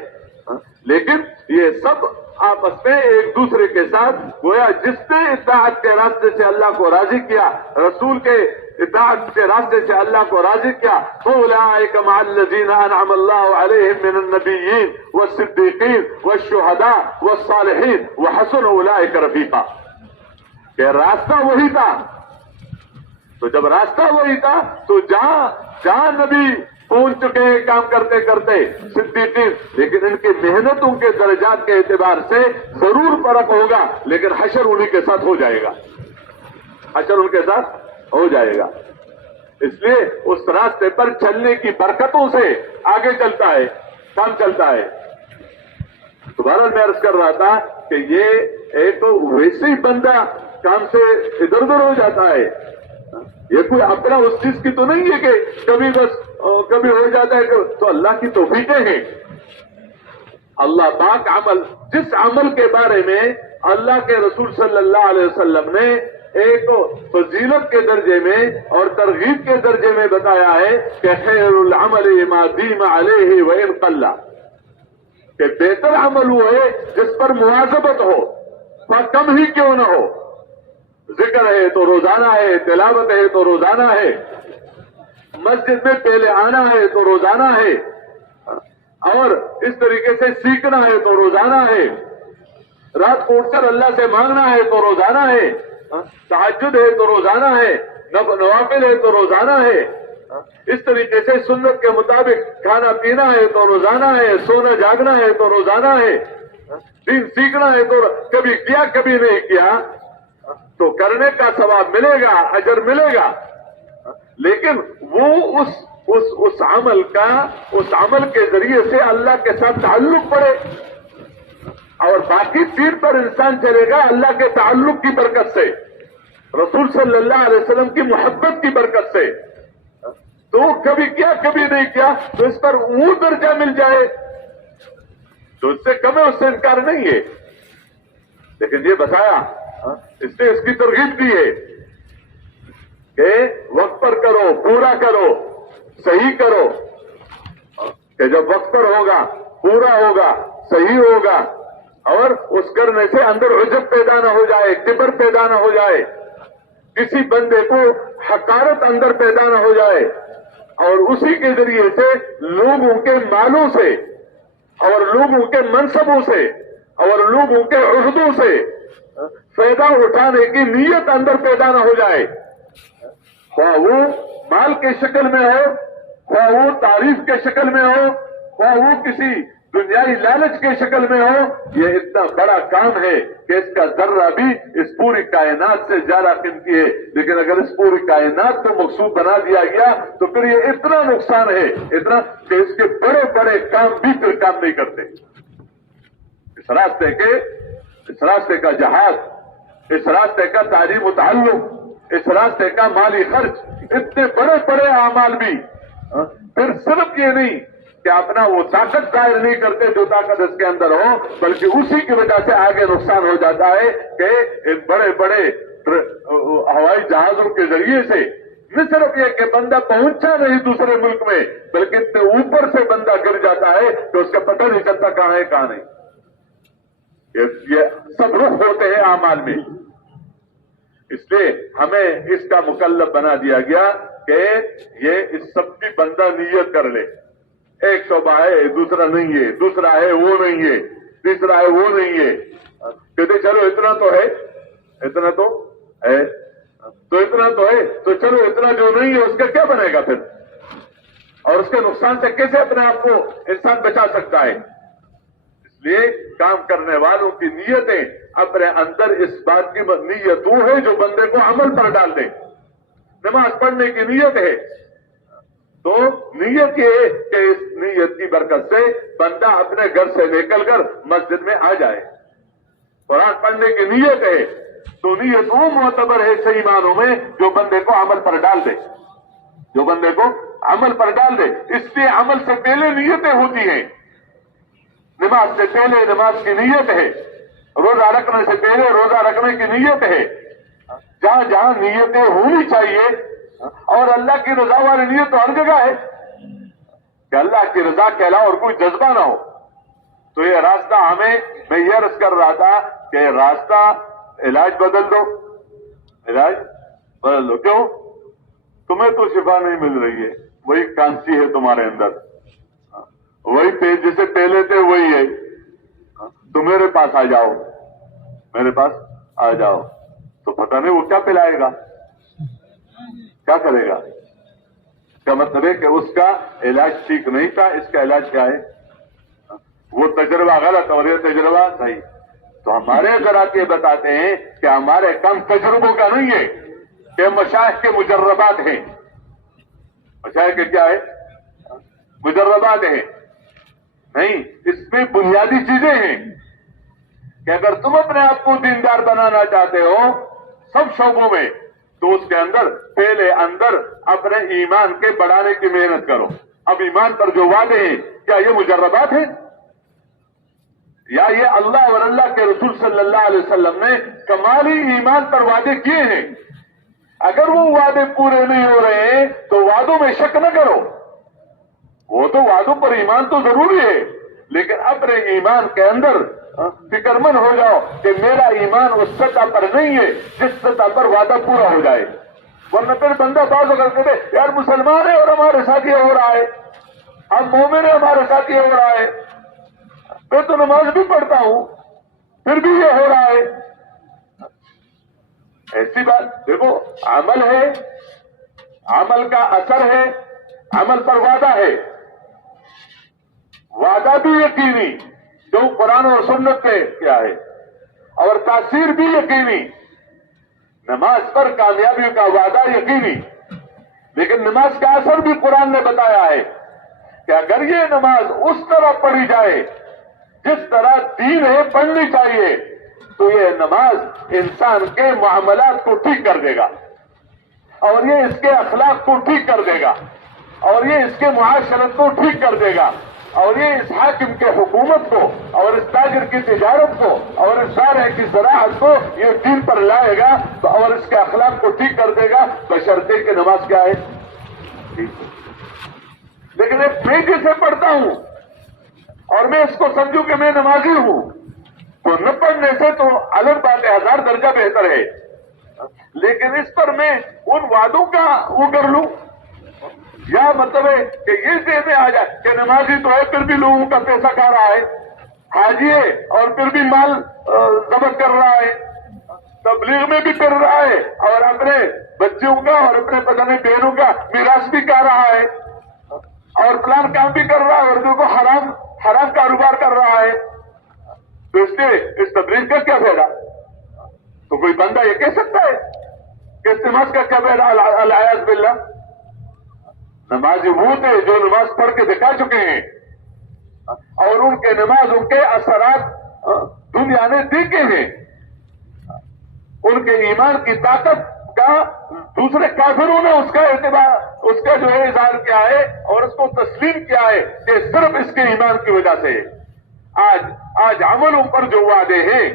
لیکن یہ سب آپس میں ایک دوسرے کے ساتھ گویا جس نے اطاعت کے راستے سے اللہ کو راضی کیا, رسول کے اطاعت کے راستے سے اللہ کو راضی کیا, فَأُولَٰئِكَ مَعَ الَّذِينَ أَنْعَمَ اللَّهُ عَلَيْهِم مِّنَ النَّبِيِّينَ وَالصِّدِّيقِينَ وَالشُّهَدَاءِ وَالصَّالِحِينَ وَحَسُنَ أُولَٰئِكَ رَفِيقًا. کہ راستہ وہی تھا. تو جب راستہ وہی تھا تو جہاں نبی پہنچ چکے ہیں کام کرتے کرتے صدیقین, لیکن ان کی محنتوں کے درجات کے اعتبار سے ضرور فرق ہوگا, لیکن حشر انہی کے ساتھ ہو جائے گا, حشر ان کے ساتھ ہو جائے گا. اس لیے اس راستے پر چلنے کی برکتوں سے آگے چلتا ہے, کام چلتا ہے. دوبارہ میں عرض کر رہا تھا کہ یہ ایک ویسے ہی بندہ کام سے ادھر ادھر ہو جاتا ہے, یہ کوئی اپنا اس چیز کی تو نہیں ہے کہ کبھی بس کبھی ہو جاتا ہے تو اللہ کی توفیقیں ہیں. اللہ پاک عمل، جس عمل کے بارے میں اللہ کے رسول صلی اللہ علیہ وسلم نے ایک فضیلت کے درجے میں اور ترغیب کے درجے میں بتایا ہے کہ خیر العمل ما دیم علیہ وان قل، کہ بہتر عمل وہ ہے جس پر مواظبت ہو، کم ہی کیوں نہ ہو. ذکر ہے تو روزانہ ہے، تلاوت ہے تو روزانہ ہے، مسجد میں پہلے آنا ہے تو روزانہ ہے، اور اس طریقے سے سیکھنا ہے تو روزانہ ہے، رات کو اٹھ کر اللہ سے مانگنا ہے تو روزانہ ہے، تہجد ہے تو روزانہ ہے، نوافل ہے تو روزانہ ہے، اس طریقے سے سنت کے مطابق کھانا پینا ہے تو روزانہ ہے، سونا جاگنا ہے تو روزانہ ہے، دین سیکھنا ہے تو کبھی کیا کبھی نہیں کیا تو کرنے کا ثواب ملے گا، اجر ملے گا. لیکن وہ اس عمل کا، اس عمل کے ذریعے سے اللہ کے ساتھ تعلق پڑے، اور باقی چیز پر انسان چلے گا اللہ کے تعلق کی برکت سے، رسول صلی اللہ علیہ وسلم کی محبت کی برکت سے. تو کبھی کیا کبھی نہیں کیا تو اس پر وہ درجہ مل جائے تو اس سے کم ہے، اس سے انکار نہیں ہے. لیکن یہ بتایا، اس نے اس کی ترغیب دی ہے کہ وقت پر کرو، پورا کرو، صحیح کرو، کہ جب وقت پر ہوگا، پورا ہوگا، صحیح ہوگا، اور اس کرنے سے اندر عجب پیدا نہ ہو جائے، کبر پیدا نہ ہو جائے، کسی بندے کو حقارت اندر پیدا نہ ہو جائے، اور اسی کے ذریعے سے لوگوں کے مالوں سے اور لوگوں کے منصبوں سے اور لوگوں کے عہدوں سے فائدہ اٹھانے کی نیت اندر پیدا نہ ہو جائے، خواہ وہ مال کے شکل میں ہو، خواہ وہ تعریف کے شکل میں ہو، خواہ وہ کسی دنیائی لالچ کے شکل میں ہو. یہ اتنا بڑا کام ہے کہ اس کا ذرہ بھی اس پوری کائنات سے زیادہ قیمتی ہے. لیکن اگر اس پوری کائنات کو مقصود بنا دیا گیا تو پھر یہ اتنا نقصان ہے، اتنا کہ اس کے بڑے بڑے کام بھی پھر کام نہیں کرتے. اس راستے کا جہاد، اس راستے کا تعلیم و تعلق، اس راستے کا مالی خرچ، اتنے بڑے بڑے اعمال بھی پھر صرف یہ نہیں کہ اپنا وہ طاقت ظاہر نہیں کرتے جو طاقت اس کے اندر ہو، بلکہ اسی کی وجہ سے آگے نقصان ہو جاتا ہے کہ ان بڑے بڑے ہوائی جہازوں کے ذریعے سے نہ صرف یہ کہ بندہ پہنچا نہیں دوسرے ملک میں، بلکہ اتنے اوپر سے بندہ گر جاتا ہے کہ اس کا پتہ نہیں چلتا کہاں ہے کہاں نہیں. یہ سب رخ ہوتے ہیں اعمال میں. اس لیے ہمیں اس کا مکلف بنا دیا گیا کہ یہ اس سب کی بندہ نیت کر لے. ایک شعبہ ہے دوسرا نہیں ہے، دوسرا ہے وہ نہیں ہے، تیسرا ہے وہ نہیں ہے، کہتے چلو اتنا تو ہے، اتنا تو ہے، تو اتنا تو ہے، تو چلو اتنا جو نہیں ہے اس کا کیا بنے گا پھر، اور اس کے نقصان سے کیسے اپنے آپ کو انسان بچا سکتا ہے. اس لیے کام کرنے والوں کی نیتیں اپنے اندر اس بات کی نیت وہ ہے جو بندے کو عمل پر ڈال دے. نماز پڑھنے کی نیت ہے تو نیت یہ ہے کہ اس نیت کی برکت سے بندہ اپنے گھر سے نکل کر مسجد میں آ جائے. قرآن پڑھنے کی نیت ہے تو نیت وہ معتبر ہے صحیح معنوں میں جو بندے کو عمل پر ڈال دے، جو بندے کو عمل پر ڈال دے. اس لیے عمل سے پہلے نیتیں ہوتی ہیں. نماز سے پہلے نماز کی نیت ہے، روزہ رکھنے سے پہلے روزہ رکھنے کی نیت ہے. جہاں جہاں نیتیں ہونی چاہیے، اور اللہ کی رضا والی نیت تو ہر جگہ ہے کہ اللہ کی رضا کے علاوہ اور کوئی جذبہ نہ ہو. تو یہ راستہ ہمیں، میں یہ عرض کر رہا تھا کہ راستہ علاج بدل دو، علاج بدل دو. کیوں؟ تمہیں تو شفا نہیں مل رہی ہے، وہی کانسی ہے تمہارے اندر، وہی پیج جسے پہلے تھے وہی ہے. تو میرے پاس آ جاؤ، میرے پاس آ جاؤ. تو پتہ نہیں وہ کیا پلائے گا، کیا کرے گا. کا مطلب ہے کہ اس کا علاج ٹھیک نہیں تھا، اس کا علاج کیا ہے، وہ تجربہ غلط اور یہ تجربہ صحیح. تو ہمارے حضرات یہ بتاتے ہیں کہ ہمارے کم تجربوں کا نہیں ہے کہ مشائخ کے مجربات ہیں. مشائخ کے کیا ہے؟ مجربات ہیں. نہیں، اس میں بنیادی چیزیں ہیں کہ اگر تم اپنے آپ کو دیندار بنانا چاہتے ہو سب شعبوں میں، تو اس کے اندر پہلے اندر اپنے ایمان کے بڑھانے کی محنت کرو. اب ایمان پر جو وعدے ہیں کیا یہ مجربات ہیں یا یہ اللہ اور اللہ کے رسول صلی اللہ علیہ وسلم نے کمالی ایمان پر وعدے کیے ہیں؟ اگر وہ وعدے پورے نہیں ہو رہے ہیں تو وعدوں میں شک نہ کرو. وہ تو وعدوں پر ایمان تو ضروری ہے، لیکن اپنے ایمان کے اندر فکر مند ہو جاؤ کہ میرا ایمان اس سطح پر نہیں ہے جس سطح پر وعدہ پورا ہو جائے. ورنہ پھر بندہ باز اگر کہتے یار مسلمان ہے اور ہمارے ساتھ یہ ہو رہا ہے، ہم مومن ہیں ہمارے ساتھ یہ ہو رہا ہے، میں تو نماز بھی پڑھتا ہوں پھر بھی یہ ہو رہا ہے. ایسی بات دیکھو، عمل ہے، عمل کا اثر ہے، عمل پر وعدہ ہے، وعدہ بھی یقینی جو قرآن اور سنت پہ کیا ہے، اور تاثیر بھی یقینی. نماز پر کامیابی کا وعدہ یقینی، لیکن نماز کا اثر بھی قرآن نے بتایا ہے کہ اگر یہ نماز اس طرح پڑھی جائے جس طرح دین ہے پڑھنی چاہیے تو یہ نماز انسان کے معاملات کو ٹھیک کر دے گا، اور یہ اس کے اخلاق کو ٹھیک کر دے گا، اور یہ اس کے معاشرت کو ٹھیک کر دے گا، اور یہ اس حاکم کے حکومت کو اور اس تاجر کی تجارت کو اور اس زارع کی زراعت کو یہ دین پر لائے گا اور اس کے اخلاق کو ٹھیک کر دے گا، بشرطے کہ نماز کیا ہے. لیکن ایک میں جسے پڑھتا ہوں اور میں اس کو سمجھوں کہ میں نمازی ہوں تو نہ پڑھنے سے تو الگ بات ہے، 1000 درجہ بہتر ہے، لیکن اس پر میں ان وعدوں کا وہ کر لوں یا مطلب ہے کہ یہ ذہن میں آ جائے کہ نمازی تو ہے پھر بھی لوگوں کا پیسہ کھا رہا ہے، حاجی ہے اور پھر بھی مال ضبط کر رہا ہے، تبلیغ میں بھی کر رہا ہے اور اپنے بچوں کا اور اپنے پتہ نہیں بہنوں کا میراث بھی کھا رہا ہے اور پلان کام بھی کر رہا ہے اور جو کو حرام کاروبار کر رہا ہے، تو اس لیے اس تبلیغ کا کیا فائدہ؟ تو کوئی بندہ یہ کہہ سکتا ہے کہ اس نماز کا کیا فائدہ؟ العیاذ باللہ. نمازی وہ تھے جو نماز پڑھ کے دکھا چکے ہیں اور ان کے نمازوں کے اثرات دنیا نے دیکھے ہیں. ان کے ایمان کی طاقت کا دوسرے کافروں نے اس کا اعتبار، اس کا جو ہے اظہار کیا ہے اور اس کو تسلیم کیا ہے کہ صرف اس کے ایمان کی وجہ سے. آج عملوں پر جو وعدے ہیں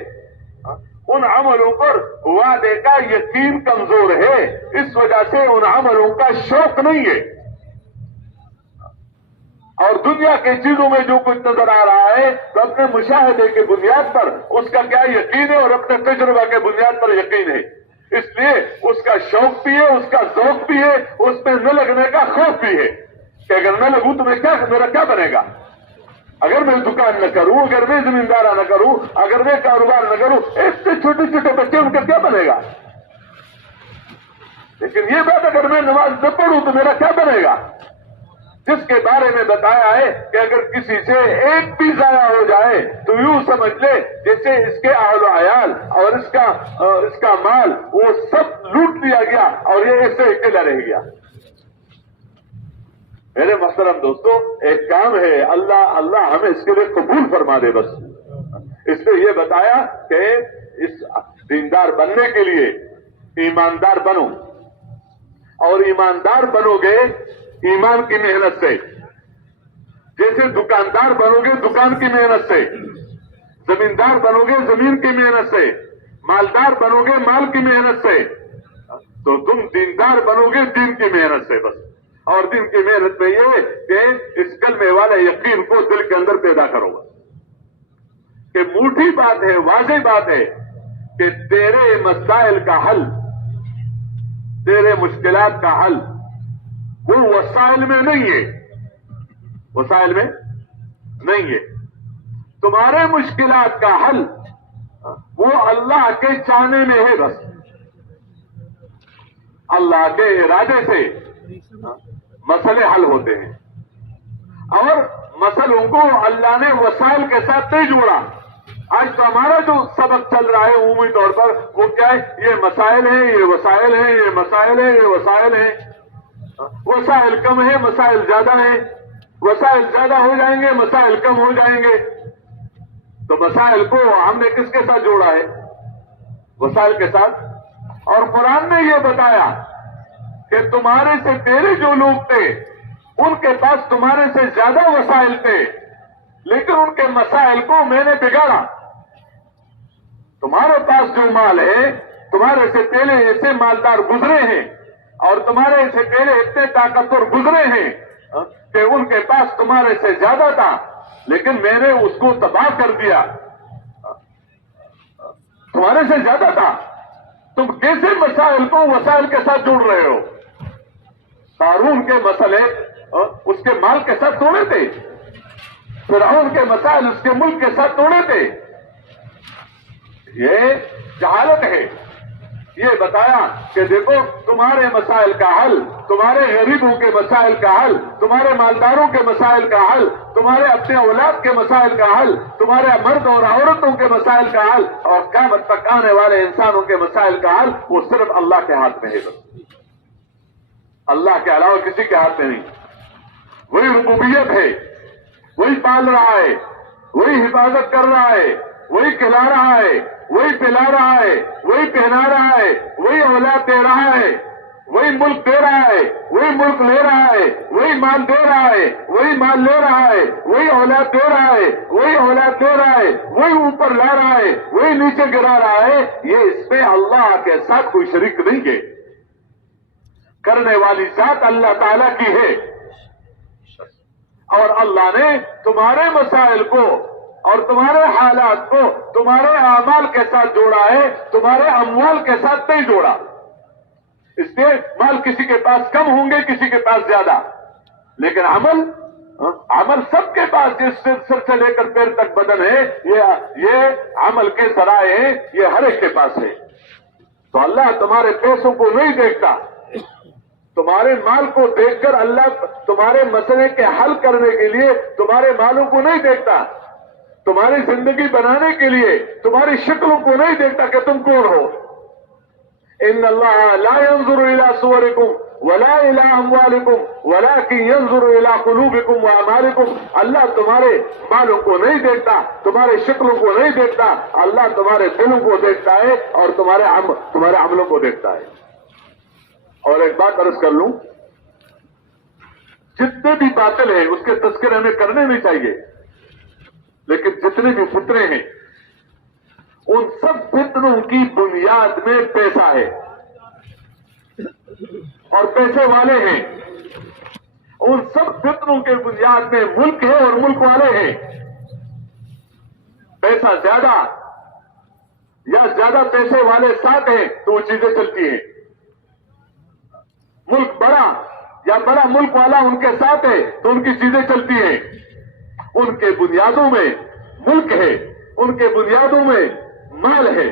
ان عملوں پر وعدے کا یقین کمزور ہے، اس وجہ سے ان عملوں کا شوق نہیں ہے. اور دنیا کی چیزوں میں جو کچھ نظر آ رہا ہے تو اپنے مشاہدے کی بنیاد پر اس کا کیا یقین ہے اور اپنے تجربہ کے بنیاد پر یقین ہے. اس لیے اس کا شوق بھی ہے، اس کا ذوق بھی ہے، اس میں نہ لگنے کا خوف بھی ہے کہ اگر نہ لگوں تو میرا کیا بنے گا، اگر میں دکان نہ کروں، اگر میں زمیندارہ نہ کروں، اگر میں کاروبار نہ کروں، ایسے چھوٹے چھوٹے بچے ان کا کیا بنے گا. لیکن یہ بات اگر میں نماز نہ پڑھوں تو میرا کیا بنے گا، جس کے بارے میں بتایا ہے کہ اگر کسی سے ایک بھی ضائع ہو جائے تو یوں سمجھ لے جیسے اس کے اہل و عیال اور اس کا مال وہ سب لوٹ لیا گیا اور یہ ایسے اکیلا رہ گیا. میرے محترم دوستو، ایک کام ہے، اللہ ہمیں اس کے لیے قبول فرما دے. بس اس سے یہ بتایا کہ اس دیندار بننے کے لیے ایماندار بنو، اور ایماندار بنو گے ایمان کی محنت سے، جیسے دکاندار بنو گے دکان کی محنت سے، زمیندار بنو گے زمین کی محنت سے، مالدار بنو گے مال کی محنت سے، تو تم دیندار بنو گے دین کی محنت سے. بس اور دین کی محنت میں یہ کہ اس کلمے والے یقین کو دل کے اندر پیدا کرو گا کہ موٹی بات ہے، واضح بات ہے کہ تیرے مسائل کا حل، تیرے مشکلات کا حل وہ وسائل میں نہیں ہے، وسائل میں نہیں ہے. تمہارے مشکلات کا حل وہ اللہ کے چاہنے میں ہے. بس اللہ کے ارادے سے مسئلے حل ہوتے ہیں، اور مسئلوں کو اللہ نے وسائل کے ساتھ نہیں جوڑا. آج تو ہمارا جو سبق چل رہا ہے عمومی طور پر وہ کیا ہے، یہ مسائل ہیں، یہ وسائل ہیں، یہ مسائل ہیں، یہ وسائل ہیں. وسائل کم ہے، مسائل زیادہ ہیں، وسائل زیادہ ہو جائیں گے، مسائل کم ہو جائیں گے. تو مسائل کو ہم نے کس کے ساتھ جوڑا ہے؟ وسائل کے ساتھ. اور قرآن نے یہ بتایا کہ تمہارے سے پہلے جو لوگ تھے ان کے پاس تمہارے سے زیادہ وسائل تھے، لیکن ان کے مسائل کو میں نے بگاڑا۔ تمہارے پاس جو مال ہے، تمہارے سے پہلے ایسے مالدار گزرے ہیں اور تمہارے سے پہلے اتنے طاقتور گزرے ہیں کہ ان کے پاس تمہارے سے زیادہ تھا، لیکن میں نے اس کو تباہ کر دیا۔ تمہارے سے زیادہ تھا، تم کیسے مسائل کو وسائل کے ساتھ جوڑ رہے ہو؟ قارون کے مسئلے اس کے مال کے ساتھ توڑے تھے، فرعون کے مسائل اس کے ملک کے ساتھ توڑے تھے۔ یہ جہالت ہے۔ یہ بتایا کہ دیکھو تمہارے مسائل کا حل، تمہارے غریبوں کے مسائل کا حل، تمہارے مالداروں کے مسائل کا حل، تمہارے اپنے اولاد کے مسائل کا حل، تمہارے مرد اور عورتوں کے مسائل کا حل، اور قیامت تک آنے والے انسانوں کے مسائل کا حل وہ صرف اللہ کے ہاتھ میں ہے۔ بس اللہ کے علاوہ کسی کے ہاتھ میں نہیں۔ وہی ربوبیت ہے، وہی پال رہا ہے، وہی حفاظت کر رہا ہے، وہی کھلا رہا ہے، وہی پلا رہا ہے، وہی پہنا رہا ہے، وہی اولاد دے رہا ہے، وہی ملک دے رہا ہے، وہی ملک لے رہا ہے، وہی مال دے رہا ہے، وہی مال لے رہا ہے، وہی اولاد دے رہا ہے، وہی اولاد دے رہا ہے، وہی اوپر لا رہا ہے، وہی نیچے گرا رہا ہے۔ یہ اس میں اللہ کے ساتھ کوئی شریک نہیں ہے۔ کرنے والی ذات اللہ تعالیٰ کی ہے، اور اللہ نے تمہارے مسائل کو اور تمہارے حالات کو تمہارے اعمال کے ساتھ جوڑا ہے، تمہارے اموال کے ساتھ نہیں جوڑا۔ اس لیے مال کسی کے پاس کم ہوں گے، کسی کے پاس زیادہ، لیکن عمل سب کے پاس، جس سر سے لے کر پیر تک بدن ہے، یہ عمل کے ذرائع ہیں، یہ ہر ایک کے پاس ہے۔ تو اللہ تمہارے پیسوں کو نہیں دیکھتا، تمہارے مال کو دیکھ کر اللہ تمہارے مسئلے کے حل کرنے کے لیے تمہارے مالوں کو نہیں دیکھتا، تمہاری زندگی بنانے کے لیے تمہاری شکلوں کو نہیں دیکھتا کہ تم کون ہو۔ ان اللہ لا ينظر الى صورکم ولا الى اموالکم ولكن ينظر الى قلوبکم واعمالکم۔ اللہ تمہارے مالوں کو نہیں دیکھتا، تمہارے شکلوں کو نہیں دیکھتا، اللہ تمہارے دلوں کو دیکھتا ہے اور تمہارے عملوں کو دیکھتا ہے۔ اور ایک بات عرض کر لوں، جتنے بھی باطل ہیں اس کے تذکرے ہمیں کرنے نہیں چاہیے، لیکن جتنے بھی فتنے ہیں ان سب فتنوں کی بنیاد میں پیسہ ہے اور پیسے والے ہیں۔ ان سب فتنوں کے بنیاد میں ملک ہے اور ملک والے ہیں۔ پیسہ زیادہ یا زیادہ پیسے والے ساتھ ہیں تو وہ چیزیں چلتی ہیں۔ ملک بڑا یا بڑا ملک والا ان کے ساتھ ہے تو ان کی چیزیں چلتی ہیں۔ ان کے بنیادوں میں ملک ہے، ان کے بنیادوں میں مال ہے۔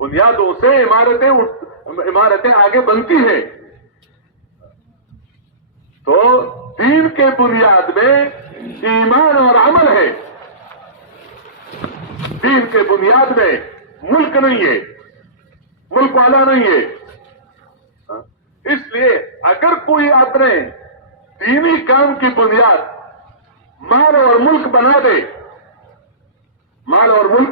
بنیادوں سے عمارتیں آگے بنتی ہیں۔ تو دین کے بنیاد میں ایمان اور عمل ہے، دین کے بنیاد میں ملک نہیں ہے، ملک والا نہیں ہے۔ اس لیے اگر کوئی اپنے دینی کام کی بنیاد مال اور ملک بنا دے، مال اور ملک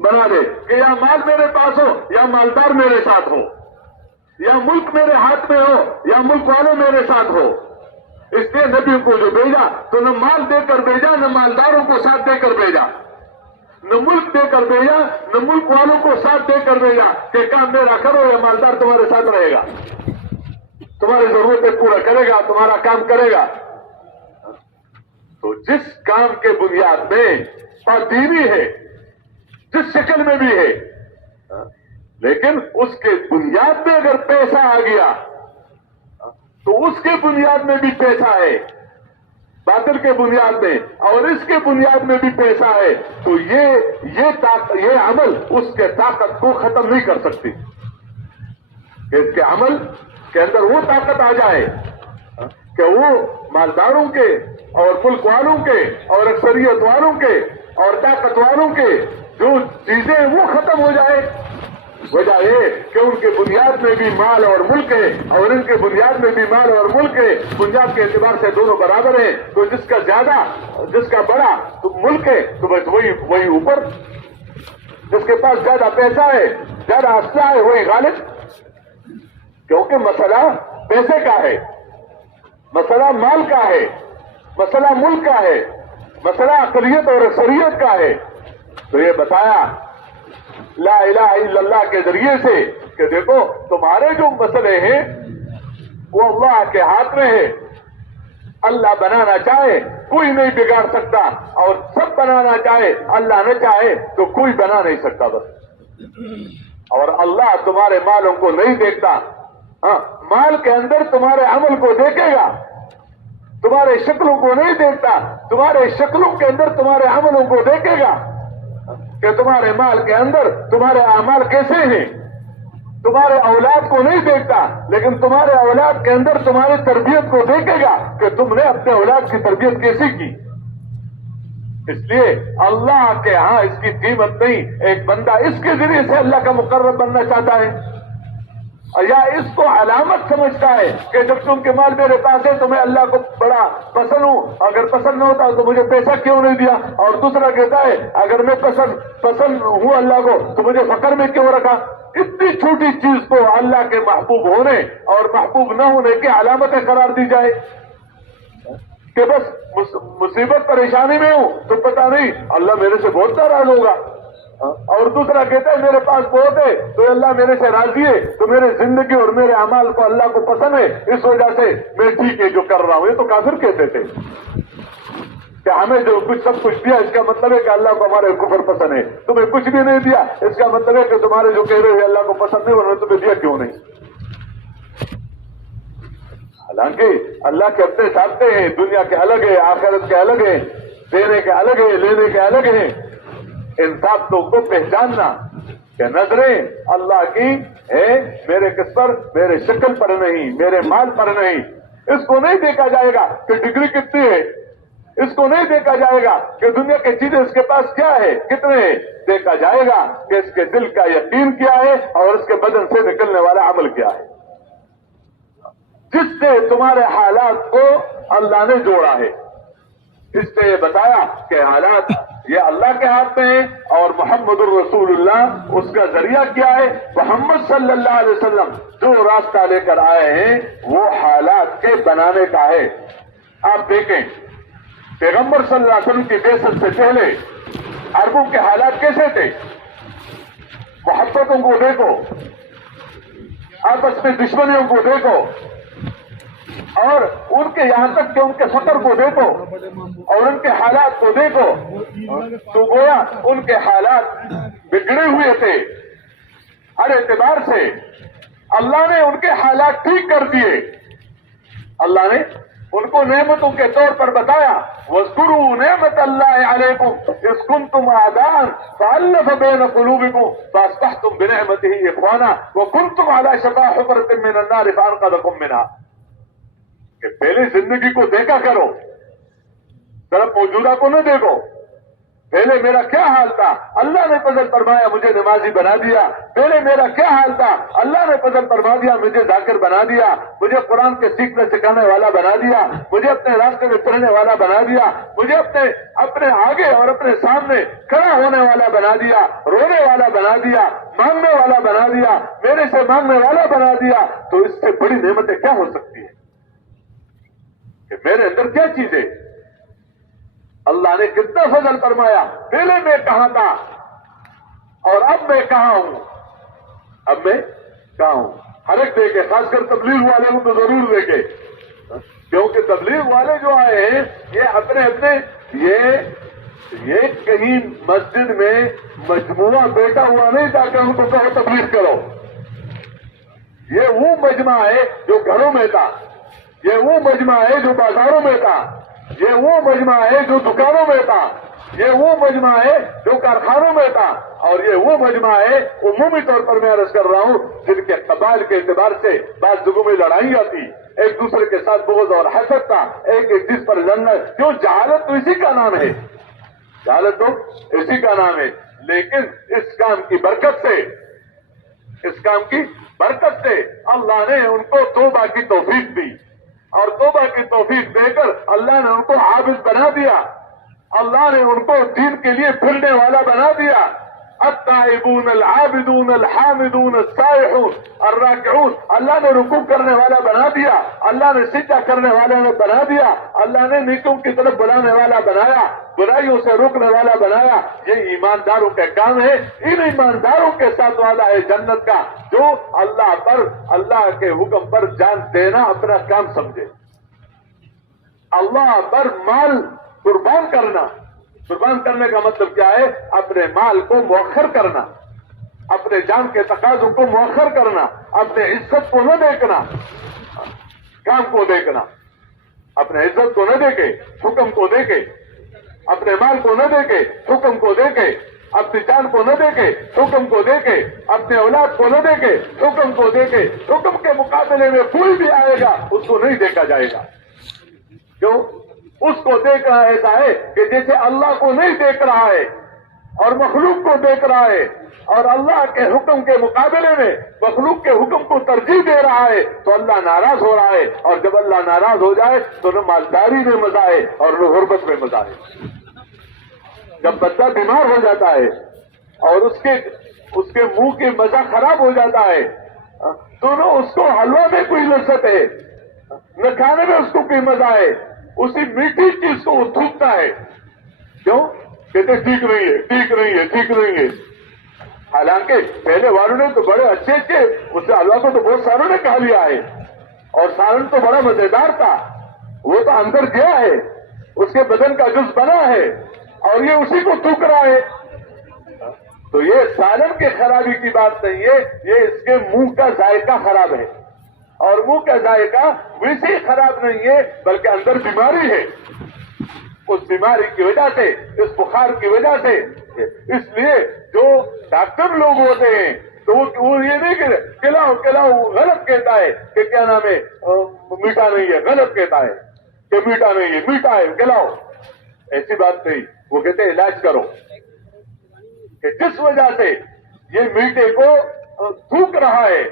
بنا دے کہ یا مال میرے پاس ہو یا مالدار میرے ساتھ ہو، یا ملک میرے ہاتھ میں ہو یا ملک والے میرے ساتھ ہو، اس لیے نبی کو جو بھیجا تو نہ مال دے کر بھیجا، نہ مالداروں کو ساتھ دے کر بھیجا، نہ ملک دے کر بھیجا، نہ ملک والوں کو ساتھ دے کر بھیجا کہ کام میرا کرو یا مالدار تمہارے ساتھ رہے گا، تمہاری ضرورتیں پورا کرے گا، تمہارا کام کرے گا۔ تو جس کام کے بنیاد میں اور دینی ہے، جس شکل میں بھی ہے، لیکن اس کے بنیاد میں اگر پیسہ آ گیا تو اس کے بنیاد میں بھی پیسہ ہے، باطل کے بنیاد میں اور اس کے بنیاد میں بھی پیسہ ہے، تو یہ عمل اس کے طاقت کو ختم نہیں کر سکتی کہ اس کے عمل کے اندر وہ طاقت آ جائے کہ وہ مالداروں کے اور ملک والوں کے اور اکثریت والوں کے اور طاقت والوں کے جو چیزیں وہ ختم ہو جائے۔ وجہ یہ کہ ان کے بنیاد میں بھی مال اور ملک ہے اور ان کے بنیاد میں بھی مال اور ملک ہے، بنیاد کے اعتبار سے دونوں برابر ہیں، تو جس کا زیادہ، جس کا بڑا تو ملک ہے تو بس وہی اوپر، جس کے پاس زیادہ پیسہ ہے زیادہ اسلحہ ہے وہی غالب، کیونکہ مسئلہ پیسے کا ہے، مسئلہ مال کا ہے، مسئلہ ملک کا ہے، مسئلہ اقلیت اور اکثریت کا ہے. تو یہ بتایا لا الہ الا اللہ کے ذریعے سے کہ دیکھو تمہارے جو مسئلے ہیں وہ اللہ کے ہاتھ میں ہے. اللہ بنانا چاہے کوئی نہیں بگاڑ سکتا، اور سب بنانا چاہے اللہ نہ چاہے تو کوئی بنا نہیں سکتا بس. اور اللہ تمہارے مالوں کو نہیں دیکھتا، ہاں مال کے اندر تمہارے عمل کو دیکھے گا، تمہارے شکلوں کو نہیں دیکھتا. تمہارے شکلوں کے اندر تمہارے عملوں کو دیکھے گا کہ تمہارے مال کے اندر تمہارے اعمال کیسے ہیں. تمہارے اولاد کو نہیں دیکھتا، لیکن تمہارے اولاد کے اندر تمہاری تربیت کو دیکھے گا کہ تم نے اپنے اولاد کی تربیت کیسی کی. اس لیے اللہ کے ہاں اس کی قیمت نہیں. ایک بندہ اس کے ذریعے سے اللہ کا مقرب بننا چاہتا ہے، یا اس کو علامت سمجھتا ہے کہ جب تم کے مال میرے پاس ہے تو میں اللہ کو بڑا پسند ہوں، اگر پسند نہ ہوتا تو مجھے پیسہ کیوں نہیں دیا. اور دوسرا کہتا ہے اگر میں پسند ہوں اللہ کو تو مجھے فقر میں کیوں رکھا. اتنی چھوٹی چیز کو اللہ کے محبوب ہونے اور محبوب نہ ہونے کی علامتیں قرار دی جائے کہ بس مصیبت پریشانی میں ہوں تو پتہ نہیں اللہ میرے سے بہت ناراض ہوگا. اور دوسرا کہتا ہے میرے پاس بہت ہے تو اللہ میرے سے راضی ہے، تو میرے زندگی اور میرے اعمال کو اللہ کو پسند ہے، اس وجہ سے میں ٹھیک ہے جو کر رہا ہوں. یہ تو کافر کہتے تھے کہ ہمیں جو سب کچھ دیا اس کا مطلب ہے کہ اللہ کو ہمارے کفر پسند ہے. تمہیں کچھ بھی نہیں دیا اس کا مطلب ہے کہ تمہارے جو کہہ رہے ہیں اللہ کو پسند نہیں، ورنہ تمہیں دیا کیوں نہیں. حالانکہ اللہ کے اپنے ضابطے ہیں، دنیا کے الگ ہے، آخرت کے الگ ہے، دینے کے الگ ہے، لینے کے الگ ہیں. ان ضابطوں کو پہچاننا کہ نظریں اللہ کی ہے میرے کس پر، میرے شکل پر نہیں، میرے مال پر نہیں. اس کو نہیں دیکھا جائے گا کہ ڈگری کتنی ہے، اس کو نہیں دیکھا جائے گا کہ دنیا کی چیزیں اس کے پاس کیا ہے، کتنے ہیں. دیکھا جائے گا کہ اس کے دل کا یقین کیا ہے اور اس کے بدن سے نکلنے والا عمل کیا ہے، جس سے تمہارے حالات کو اللہ نے جوڑا ہے. اس سے یہ بتایا کہ حالات یہ اللہ کے ہاتھ میں ہیں اور محمد الرسول اللہ اس کا ذریعہ کیا ہے. محمد صلی اللہ علیہ وسلم جو راستہ لے کر آئے ہیں وہ حالات کے بنانے کا ہے. آپ دیکھیں پیغمبر صلی اللہ علیہ وسلم کی بعثت سے پہلے عربوں کے حالات کیسے تھے. محبتوں کو دیکھو، آپس میں دشمنیوں کو دیکھو، اور ان کے یہاں تک کہ ان کے فقر کو دیکھو اور ان کے حالات کو دیکھو تو گویا ان کے حالات بگڑے ہوئے تھے. ہر اعتبار سے اللہ نے ان کے حالات ٹھیک کر دیے. اللہ نے ان کو نعمتوں کے طور پر بتایا وَاذْكُرُوا نِعْمَةَ اللَّهِ عَلَيْكُمْ إِذْ كُنْتُمْ أَعْدَاءً فَأَلَّفَ بَيْنَ قُلُوبِكُمْ فَأَصْبَحْتُمْ بِنِعْمَتِهِ إِخْوَانًا وَكُنْتُمْ عَلَى شَفَا حُفْرَةٍ مِّنَ النَّارِ فَأَنقَذَكُم مِّنْهَا. کہ پہلے زندگی کو دیکھا کرو، صرف موجودہ کو نہ دیکھو. پہلے میرا کیا حال تھا، اللہ نے فضل فرمایا مجھے نمازی بنا دیا. پہلے میرا کیا حال تھا، اللہ نے فضل فرما دیا مجھے ذاکر بنا دیا، مجھے قرآن کے سیکھنے سکھانے والا بنا دیا، مجھے اپنے راستے میں چلنے والا بنا دیا، مجھے اپنے آگے اور اپنے سامنے کھڑا ہونے والا بنا دیا، رونے والا بنا دیا، مانگنے والا بنا دیا، میرے سے مانگنے والا بنا دیا. تو اس سے بڑی نعمتیں کیا ہو سکتی ہیں کہ میرے اندر کیا چیز ہے. اللہ نے کتنا فضل فرمایا. پہلے میں کہاں تھا اور اب میں کہاں ہوں. اب میں کہاں ہوں. ہر ایک دیکھے، خاص کر تبلیغ والے کو تو ضرور دیکھے، کیونکہ تبلیغ والے جو آئے ہیں یہ اپنے یہ کہیں مسجد میں مجموعہ بیٹھا ہوا نہیں تھا کہ ان کو کہو تبلیغ کرو. یہ وہ مجمع ہے جو گھروں میں تھا، یہ وہ مجمع ہے جو بازاروں میں تھا، یہ وہ مجمع ہے جو دکانوں میں تھا، یہ وہ مجمع ہے جو کارخانوں میں تھا، اور یہ وہ مجمع ہے عمومی طور پر میں عرض کر رہا ہوں جن کے قبائل کے اعتبار سے بعض جگہوں میں لڑائیاں تھی، ایک دوسرے کے ساتھ بغض اور حسد تھا، ایک چیز پر لڑنا. کیوں؟ جہالت تو اسی کا نام ہے، جہالت تو اسی کا نام ہے. لیکن اس کام کی برکت سے اللہ نے ان کو توبہ کی توفیق دی، اور توبہ کی توفیق دے کر اللہ نے ان کو عابد بنا دیا. اللہ نے ان کو دین کے لیے پھرنے والا بنا دیا. التائبون العابدون الحامدون السائحون الراکعون. اللہ نے رکوع کرنے والا بنا دیا, اللہ نے سجدہ کرنے والا نے بنا دیا, اللہ نے نیکوں کی طرف بلانے والا بنایا, برائیوں سے روکنے والا بنایا. یہ ایمانداروں کے کام ہے. ان ایمانداروں کے ساتھ وعدہ ہے جنت کا جو اللہ پر, اللہ کے حکم پر جان دینا اپنا کام سمجھے. اللہ پر مال قربان کرنا, قربان کرنے کا مطلب کیا ہے؟ اپنے مال کو مؤخر کرنا, اپنے جان کے تقاضوں کو مؤخر کرنا, اپنے عزت کو نہ دیکھنا, کام کو دیکھنا. اپنے عزت کو نہ دیکھے, حکم کو دیکھے. اپنے مال کو نہ دیکھے, حکم کو دیکھے. اپنی جان کو نہ دیکھے, حکم کو دیکھے. اپنے اولاد کو نہ دیکھے, حکم کو دیکھے. حکم کے مقابلے میں کوئی بھی آئے گا اس کو نہیں دیکھا جائے گا. کیوں؟ اس کو دیکھنا ایسا ہے کہ جیسے اللہ کو نہیں دیکھ رہا ہے اور مخلوق کو دیکھ رہا ہے, اور اللہ کے حکم کے مقابلے میں مخلوق کے حکم کو ترجیح دے رہا ہے تو اللہ ناراض ہو رہا ہے. اور جب اللہ ناراض ہو جائے تو نہ مالداری میں مزہ ہے اور نہ غربت میں مزہ ہے. جب بندہ بیمار ہو جاتا ہے اور اس کے منہ کی مزہ خراب ہو جاتا ہے تو نہ اس کو حلوہ میں کوئی لذت ہے, نہ کھانے میں اس کو کوئی مزہ ہے. اسی میٹھی چیز کو وہ تھوکتا ہے. کیوں؟ کہتے ٹھیک نہیں ہے, ٹھیک نہیں ہے, ٹھیک نہیں ہے. حالانکہ پہلے والوں نے تو بڑے اچھے اس سے حلوہ کو تو بہت ساروں نے کھا لیا ہے, اور سالن تو بڑا مزیدار تھا, وہ تو اندر گیا ہے, اس کے بدن کا جز بنا ہے, اور یہ اسی کو تھوک رہا ہے. تو یہ سالن کی خرابی کی بات نہیں ہے, یہ اس کے منہ کا ذائقہ خراب ہے. اور منہ کا ذائقہ ویسے ہی خراب نہیں ہے بلکہ اندر بیماری ہے. اس بیماری کی وجہ سے, اس بخار کی وجہ سے, اس لیے جو ڈاکٹر لوگ ہوتے ہیں تو وہ یہ نہیں کہ کھلاؤ کھلاؤ, غلط کہتا ہے کہ کیا نام ہے میٹھا نہیں ہے, غلط کہتا ہے کہ میٹھا نہیں ہے, میٹھا ہے کھلاؤ. ایسی بات نہیں. وہ کہتے ہیں علاج کرو کہ جس وجہ سے یہ میٹھے کو تھوک رہا ہے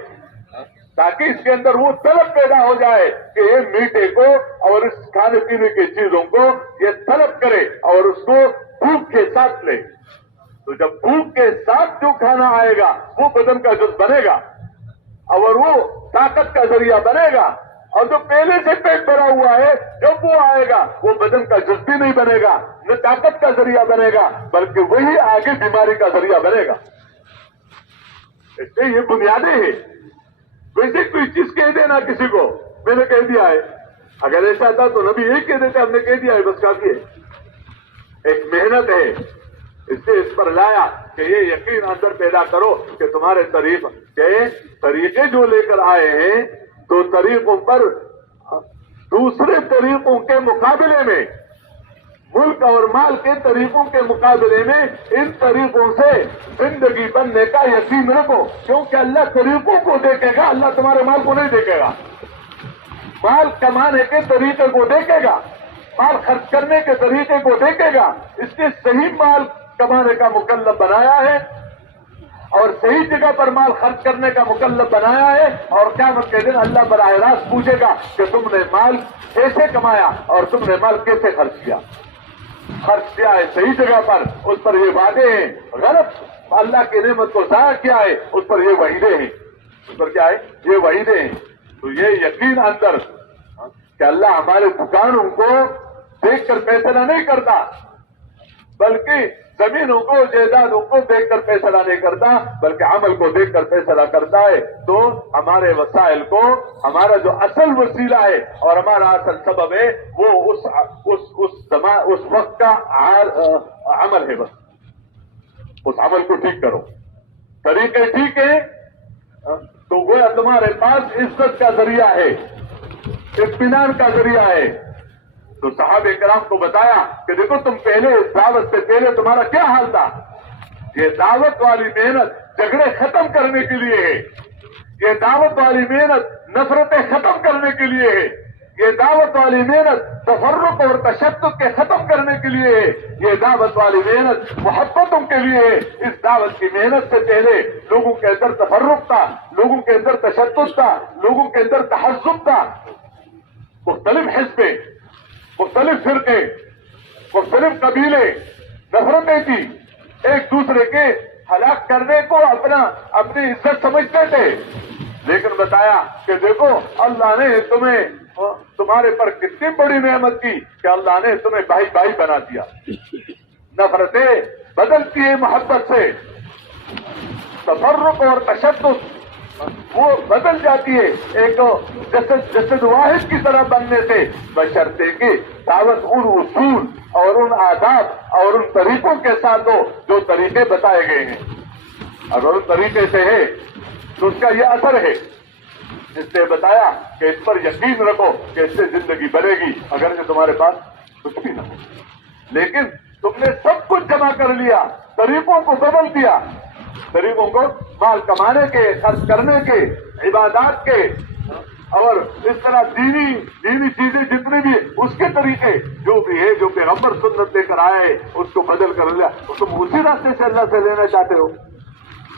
تاکہ اس کے اندر وہ طلب پیدا ہو جائے کہ یہ میٹھے کو اور اس کھانے پینے کی چیزوں کو یہ طلب کرے اور اس کو بھوک کے ساتھ لے. تو جب بھوک کے ساتھ جو کھانا آئے گا وہ بدن کا جز بنے گا اور وہ طاقت کا ذریعہ بنے گا. اور جو پہلے سے پیٹ بھرا ہوا ہے جب وہ آئے گا وہ بدن کا جز بھی نہیں بنے گا, نہ طاقت کا ذریعہ بنے گا, بلکہ وہی آگے بیماری کا ذریعہ بنے گا. اس سے یہ بنیادی ہے. ویسے کوئی چیز کہہ دینا کسی کو, میں نے کہہ دیا ہے, اگر ایسا تھا تو نبی یہی کہہ دیتے ہم نے کہہ دیا ہے بس کافی ہے. ایک محنت ہے, اس سے اس پر لایا کہ یہ یقین اندر پیدا کرو کہ تمہارے طریقے جو لے کر آئے ہیں تو طریقوں پر دوسرے طریقوں کے مقابلے میں, ملک اور مال کے طریقوں کے مقابلے میں ان طریقوں سے زندگی بننے کا یقین رکھو. کیونکہ اللہ طریقوں کو دیکھے گا, اللہ تمہارے مال کو نہیں دیکھے گا. مال کمانے کے طریقے کو دیکھے گا, مال خرچ کرنے کے طریقے کو دیکھے گا. اس کے صحیح مال کمانے کا مکلف بنایا ہے اور صحیح جگہ پر مال خرچ کرنے کا مکلف بنایا ہے. اور قیامت کے دن اللہ براہ راست پوچھے گا کہ تم نے مال کیسے کمایا اور تم نے مال کیسے خرچ کیا. خرچ کیا ہے صحیح جگہ پر, اس پر یہ وعدے ہیں. غلط اللہ کی نعمت کو ضائع کیا ہے, اس پر یہ وعیدے ہیں. اس پر کیا ہے؟ یہ وعیدے ہیں. تو یہ یقین اندر کہ اللہ ہمارے دکانوں کو دیکھ کر فیصلہ نہیں کرتا بلکہ زمینوں کو, جائیدادوں کو دیکھ کر فیصلہ نہیں کرتا بلکہ عمل کو دیکھ کر فیصلہ کرتا ہے. تو ہمارے وسائل کو, ہمارا جو اصل وسیلہ ہے اور ہمارا اصل سبب ہے وہ اس وقت کا عمل ہے. بس اس عمل کو ٹھیک کرو, طریقے ٹھیک ہیں تو وہ تمہارے پاس عزت کا ذریعہ ہے, اطمینان کا ذریعہ ہے. تو صحابہ کرام کو بتایا کہ دیکھو تم پہلے دعوت سے پہلے تمہارا کیا حال تھا. یہ دعوت والی محنت جھگڑے ختم کرنے کے لیے ہے, یہ دعوت والی محنت نفرتیں ختم کرنے کے لیے ہے, یہ دعوت والی محنت تفرق اور تشدد کے ختم کرنے کے لیے ہے, یہ دعوت والی محنت محبتوں کے لیے ہے. اس دعوت کی محنت سے پہلے لوگوں کے اندر تفرق تھا, لوگوں کے اندر تشدد تھا, لوگوں کے اندر تحزب تھا. مختلف حزبیں, مختلف فرقے, مختلف قبیلے, نفرتیں تھی, ایک دوسرے کے ہلاک کرنے کو اپنی عزت سمجھتے تھے، لیکن بتایا کہ دیکھو اللہ نے تمہارے پر کتنی بڑی نعمت کی کہ اللہ نے تمہیں بھائی بھائی بنا دیا. نفرتیں بدلتی ہیں محبت سے، تفرق اور تشدد وہ بدل جاتی ہے ایک جسد واحد کی طرح بننے سے، بشرطے کہ دعوت ان اصول اور ان آداب اور ان طریقوں کے ساتھ ہو جو طریقے بتائے گئے ہیں. اگر ان طریقے سے ہے تو اس کا یہ اثر ہے. اس نے بتایا کہ اس پر یقین رکھو کہ اس سے زندگی بنے گی اگرچہ تمہارے پاس کچھ بھی نہ ہو، لیکن تم نے سب کچھ جمع کر لیا، طریقوں کو بدل دیا، طریقوں کو مال کمانے کے، خرچ کرنے کے، عبادات کے، اور اس طرح دینی چیزیں جتنے بھی اس کے طریقے جو بھی ہے، جو پیغمبر سنت لے کر آئے اس کو بدل کر لیا. تم اسی راستے سے اللہ سے لینا چاہتے ہو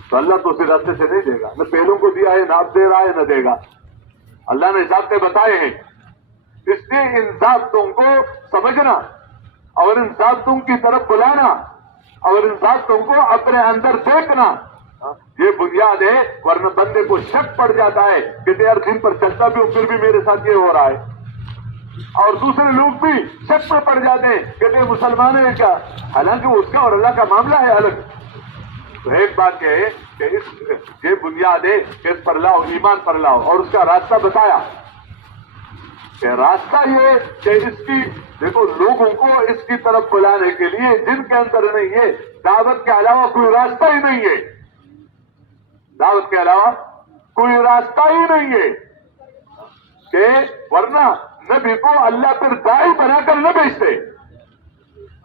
تو اللہ تو اسی راستے سے نہیں دے گا. نہ پہلوں کو دیا ہے، نہ اب دے رہا ہے، نہ دے گا. اللہ نے ضابطے بتائے ہیں، اس لیے ان ضابطوں کو سمجھنا اور ان ضابطوں کی طرف بلانا اور ان ضابطوں کو اپنے اندر دیکھنا یہ بنیاد ہے. ورنہ بندے کو شک پڑ جاتا ہے کہ یار دن پر چلتا بھی ہوں پھر بھی میرے ساتھ یہ ہو رہا ہے، اور دوسرے لوگ بھی شک میں پڑ جاتے ہیں کہ مسلمان ہے کیا، حالانکہ اس کا اور اللہ کا معاملہ ہے الگ. تو ایک بات یہ ہے کہ یہ بنیاد ہے کہ اس پر لاؤ، ایمان پر لاؤ، اور اس کا راستہ بتایا کہ راستہ یہ کہ اس کی دیکھو لوگوں کو اس کی طرف بلانے کے لیے جن کے اندر نہیں ہے دعوت کے علاوہ کوئی راستہ ہی نہیں ہے، دعوت کے علاوہ کوئی راستہ ہی نہیں ہے. کہ ورنہ نبی کو اللہ پھر داعی بنا کر نہ بھیجتے.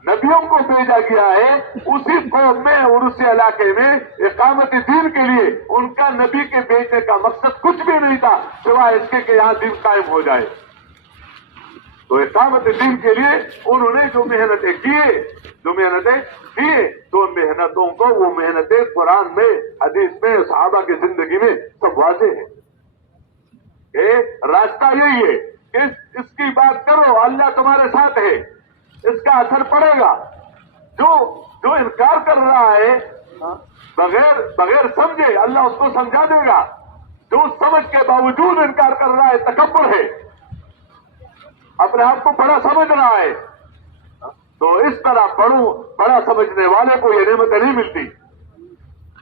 نبیوں کو بھیجا گیا ہے اسی قوم میں اور اسی علاقے میں اقامت دین کے لیے. ان کا نبی کے بھیجنے کا مقصد کچھ بھی نہیں تھا سوائے اس کے کہ یہاں دین قائم ہو جائے. تو اقامت دین کے لیے انہوں نے جو محنتیں کیے تو ان محنتوں کو وہ محنتیں قرآن میں، حدیث میں، صحابہ کی زندگی میں سب واضح ہے. راستہ یہی ہے کہ اس کی بات کرو، اللہ تمہارے ساتھ ہے، اس کا اثر پڑے گا. جو انکار کر رہا ہے بغیر سمجھے اللہ اس کو سمجھا دے گا. جو سمجھ کے باوجود انکار کر رہا ہے تکبر ہے، اپنے آپ کو بڑا سمجھ رہا ہے. تو اس طرح بڑا سمجھنے والے کو یہ نعمتیں نہیں ملتی.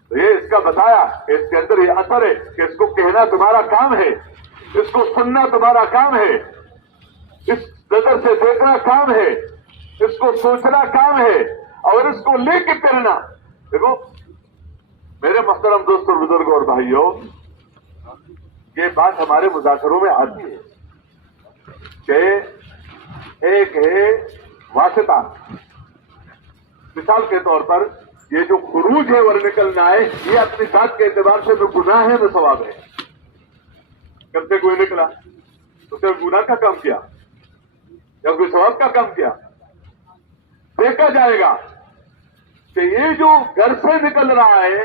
تو یہ اس کا بتایا کہ اس کے اندر یہ اثر ہے کہ اس کو کہنا تمہارا کام ہے، اس کو سننا تمہارا کام ہے، اس نظر سے دیکھنا کام ہے، اس کو سوچنا کام ہے، اور اس کو لے کے کرنا. دیکھو میرے محترم دوستوں، بزرگوں اور بھائیوں، یہ بات ہمارے مذاکروں میں آتی ہے کہ ایک ہے واسطہ. مثال کے طور پر یہ جو خروج ہے ور نکلنا ہے، یہ اپنی ذات کے اعتبار سے نہ گناہ ہے نہ ثواب ہے. کرتے کوئی نکلا تو کیا گناہ کا کام کیا یا کوئی ثواب کا کام کیا؟ دیکھا جائے گا کہ یہ جو گھر سے نکل رہا ہے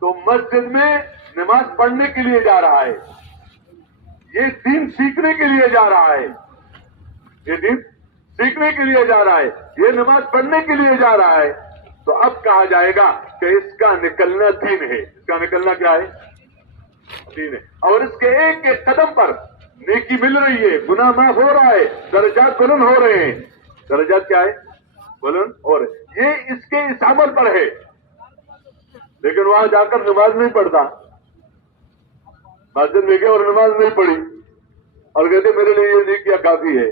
تو مسجد میں نماز پڑھنے کے لیے جا رہا ہے، یہ دین سیکھنے کے لیے جا رہا ہے، یہ دین سیکھنے کے لیے جا رہا ہے، یہ نماز پڑھنے کے لیے جا رہا ہے. تو اب کہا جائے گا کہ اس کا نکلنا دین ہے. اس کا نکلنا کیا ہے؟ دین ہے. اور اس کے ایک ایک قدم پر نیکی مل رہی ہے، گناہ معاف ہو رہا ہے، درجات بلند ہو رہے ہیں. درجات کیا ہے؟ بلند ہو رہے. یہ اس کے اس عمل پر ہے. لیکن وہاں جا کر نماز نہیں پڑھتا، مسجد میں گئے اور نماز نہیں پڑھی اور کہتے میرے لیے یہ نہیں کیا کافی ہے،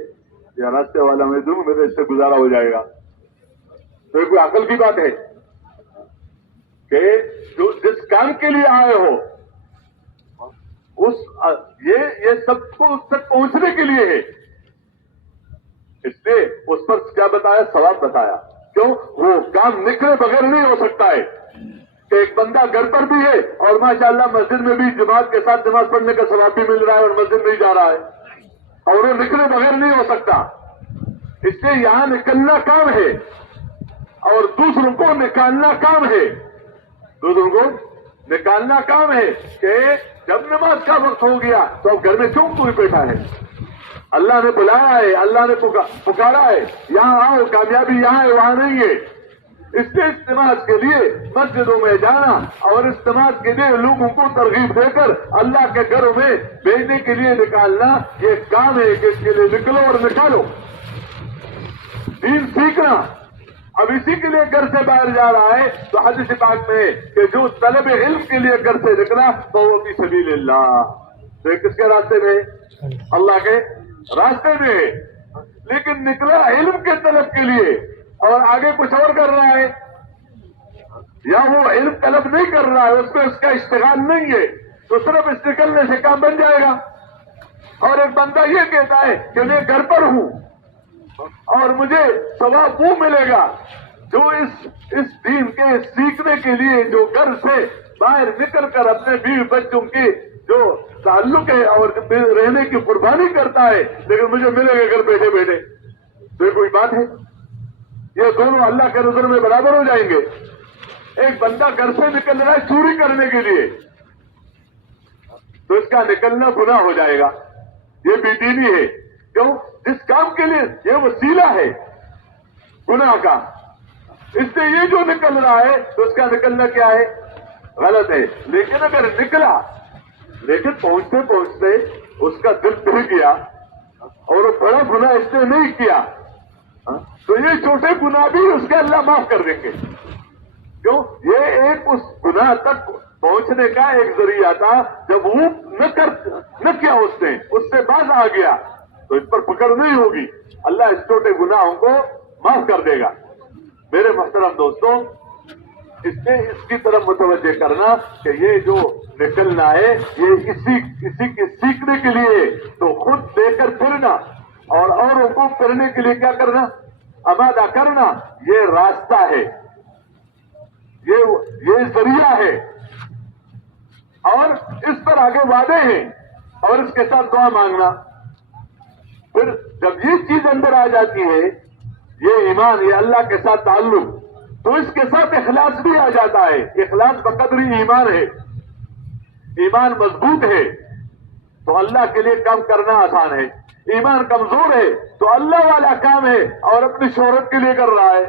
یا راستے والا میں دوں میرے اس سے گزارا ہو جائے گا. تو یہ کوئی عقل کی بات ہے کہ جو جس کام کے لیے آئے ہو یہ سب کو اس تک پہنچنے کے لیے ہے. اس لیے اس پر کیا بتایا؟ ثواب بتایا. کیوں؟ وہ کام نکلے بغیر نہیں ہو سکتا ہے کہ ایک بندہ گھر پر بھی ہے اور ماشاءاللہ مسجد میں بھی جماعت کے ساتھ نماز پڑھنے کا ثواب بھی مل رہا ہے اور مسجد نہیں جا رہا ہے، اور وہ نکلے بغیر نہیں ہو سکتا. اس لیے یہاں نکلنا کام ہے اور دوسروں کو نکالنا کام ہے. دوسروں کو نکالنا کام ہے کہ جب نماز کا وقت ہو گیا تو اب گھر میں کیوں کوئی بیٹھا ہے؟ اللہ نے بلایا ہے، اللہ نے پکارا ہے، یہاں آؤ، کامیابی یہاں ہے وہاں نہیں ہے. اس لیے اجتماع کے لیے مسجدوں میں جانا اور اجتماع کے لیے لوگوں کو ترغیب دے کر اللہ کے گھروں میں بھیجنے کے لیے نکالنا یہ کام ہے کہ اس کے لیے نکلو اور نکالو دین سیکھنا. اب اسی کے لیے گھر سے باہر جا رہا ہے تو حدیث پاک میں کہ جو طلب علم کے لیے گھر سے نکلا تو وہ فی سبیل اللہ، تو کس کے راستے میں؟ اللہ کے راستے میں. لیکن نکلا علم کے طلب کے لیے اور آگے کچھ اور کر رہا ہے، یا وہ علم طلب نہیں کر رہا ہے، اس میں اس کا اشتغال نہیں ہے، تو صرف اس نکلنے سے کام بن جائے گا. اور ایک بندہ یہ کہتا ہے کہ میں گھر پر ہوں اور مجھے ثواب وہ ملے گا جو اس دین کے سیکھنے کے لیے جو گھر سے باہر نکل کر اپنے بیوی بچوں کی جو تعلق ہے اور رہنے کی قربانی کرتا ہے، لیکن مجھے ملے گا گھر بیٹھے بیٹھے. تو یہ کوئی بات ہے؟ یہ دونوں اللہ کے نظر میں برابر ہو جائیں گے. ایک بندہ گھر سے نکل رہا ہے چوری کرنے کے لیے تو اس کا نکلنا گناہ ہو جائے گا، یہ بے دینی ہے. کیوں؟ جس کام کے لیے یہ وسیلہ ہے گناہ کا، اس سے یہ جو نکل رہا ہے تو اس کا نکلنا کیا ہے؟ غلط ہے. لیکن اگر نکلا لیکن پہنچتے پہنچتے اس کا دل پھر گیا اور وہ بڑا گناہ اس نے نہیں کیا تو یہ چھوٹے گناہ بھی اس کے اللہ معاف کر دیں گے. کیوں؟ یہ ایک اس گناہ تک پہنچنے کا ایک ذریعہ تھا. جب وہ نہ کیا اس سے باز آ گیا تو اس پر پکڑ نہیں ہوگی، اللہ اس چھوٹے گناہوں کو معاف کر دے گا. میرے محترم دوستوں، اس سے اس کی طرف متوجہ کرنا کہ یہ جو نکلنا ہے یہ اسی کے سیکھنے کے لیے، تو خود دے کر پھرنا اور اوروں کو کرنے کے لیے کیا کرنا؟ آمادہ کرنا. یہ راستہ ہے، یہ ذریعہ ہے اور اس پر آگے وعدے ہیں اور اس کے ساتھ دعا مانگنا. پھر جب یہ چیز اندر آ جاتی ہے، یہ ایمان، یہ اللہ کے ساتھ تعلق، تو اس کے ساتھ اخلاص بھی آ جاتا ہے. اخلاص بقدری ایمان ہے، ایمان مضبوط ہے تو اللہ کے لیے کام کرنا آسان ہے. ایمان کمزور ہے تو اللہ والا کام ہے اور اپنی شہرت کے لیے کر رہا ہے.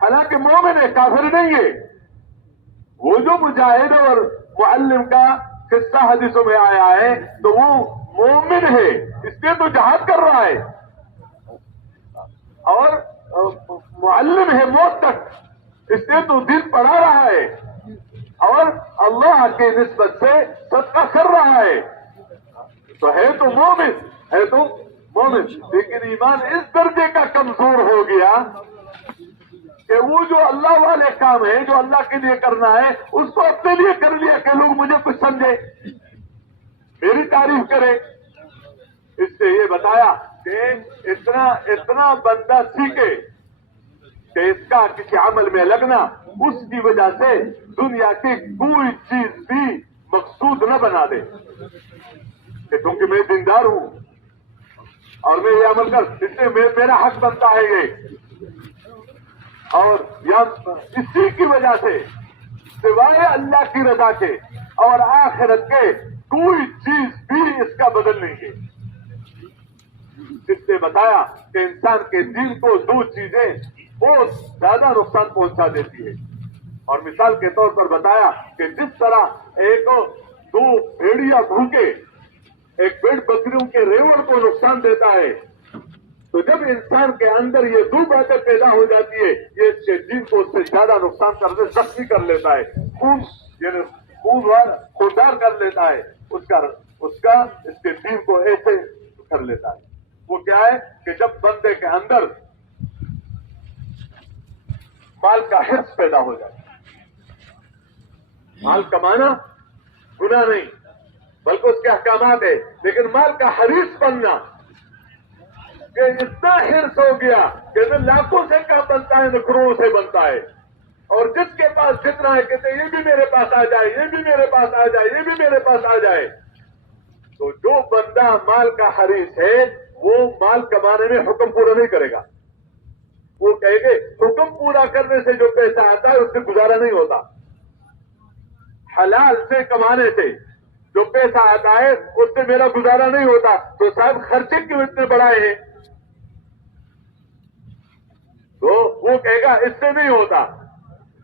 حالانکہ مومن ہے، کافر نہیں ہے. وہ جو مجاہد اور معلم کا قصہ حدیثوں میں آیا ہے تو وہ مومن ہے، اس لیے تو جہاد کر رہا ہے، اور معلم ہے موت تک، اس لیے تو دین پڑھا رہا ہے اور اللہ کے نسبت سے صدقہ کر رہا ہے. تو ہے تو مومن، ہے تو مومن. لیکن ایمان اس درجے کا کمزور ہو گیا کہ وہ جو اللہ والے کام ہے، جو اللہ کے لیے کرنا ہے، اس کو اپنے لیے کر لیا کہ لوگ مجھے کچھ سمجھے، میری تعریف کرے. اس سے یہ بتایا کہ اتنا بندہ سیکھے کہ اس کا کسی عمل میں لگنا اس کی وجہ سے دنیا کی کوئی چیز بھی مقصود نہ بنا دے کہ کیونکہ میں دیندار ہوں اور میں یہ عمل کر، اس سے میرا حق بنتا ہے یہ، اور یا اسی کی وجہ سے سوائے اللہ کی رضا کے اور آخرت کے کوئی چیز بھی اس کا بدل نہیں ہے. اس سے بتایا کہ انسان کے دل کو دو چیزیں بہت زیادہ نقصان پہنچا دیتی ہے. اور مثال کے طور پر بتایا کہ جس طرح دو بھیڑیا بھوکے ایک پیڑ بکریوں کے ریوڑ کو نقصان دیتا ہے، تو جب انسان کے اندر یہ دو باتیں پیدا ہو جاتی ہے، یہ اس کے دل کو اس سے زیادہ نقصان کرنے زخمی کر لیتا ہے، خوندار کر لیتا ہے، اس کا اس کے دل کو ایسے کر لیتا ہے. وہ کیا ہے کہ جب بندے کے اندر مال کا حرص پیدا ہو جائے، مال کمانا گناہ نہیں بلکہ اس کے احکامات ہے، لیکن مال کا حریص بننا کہ اتنا حرص ہو گیا کہ نہ لاکھوں سے کام بنتا ہے نہ کروڑوں سے بنتا ہے، اور جس کے پاس جتنا ہے کہتے یہ بھی میرے پاس آ جائے، یہ بھی میرے پاس آ جائے، یہ بھی میرے پاس آ جائے. تو جو بندہ مال کا حریص ہے وہ مال کمانے میں حکم پورا نہیں کرے گا. وہ کہے گے حکم پورا کرنے سے جو پیسہ آتا ہے اس سے گزارا نہیں ہوتا، حلال سے کمانے سے جو پیسہ آتا ہے اس سے میرا گزارا نہیں ہوتا. تو صاحب خرچے کیوں اتنے بڑھائے ہیں؟ تو وہ کہے گا اس سے نہیں ہوتا.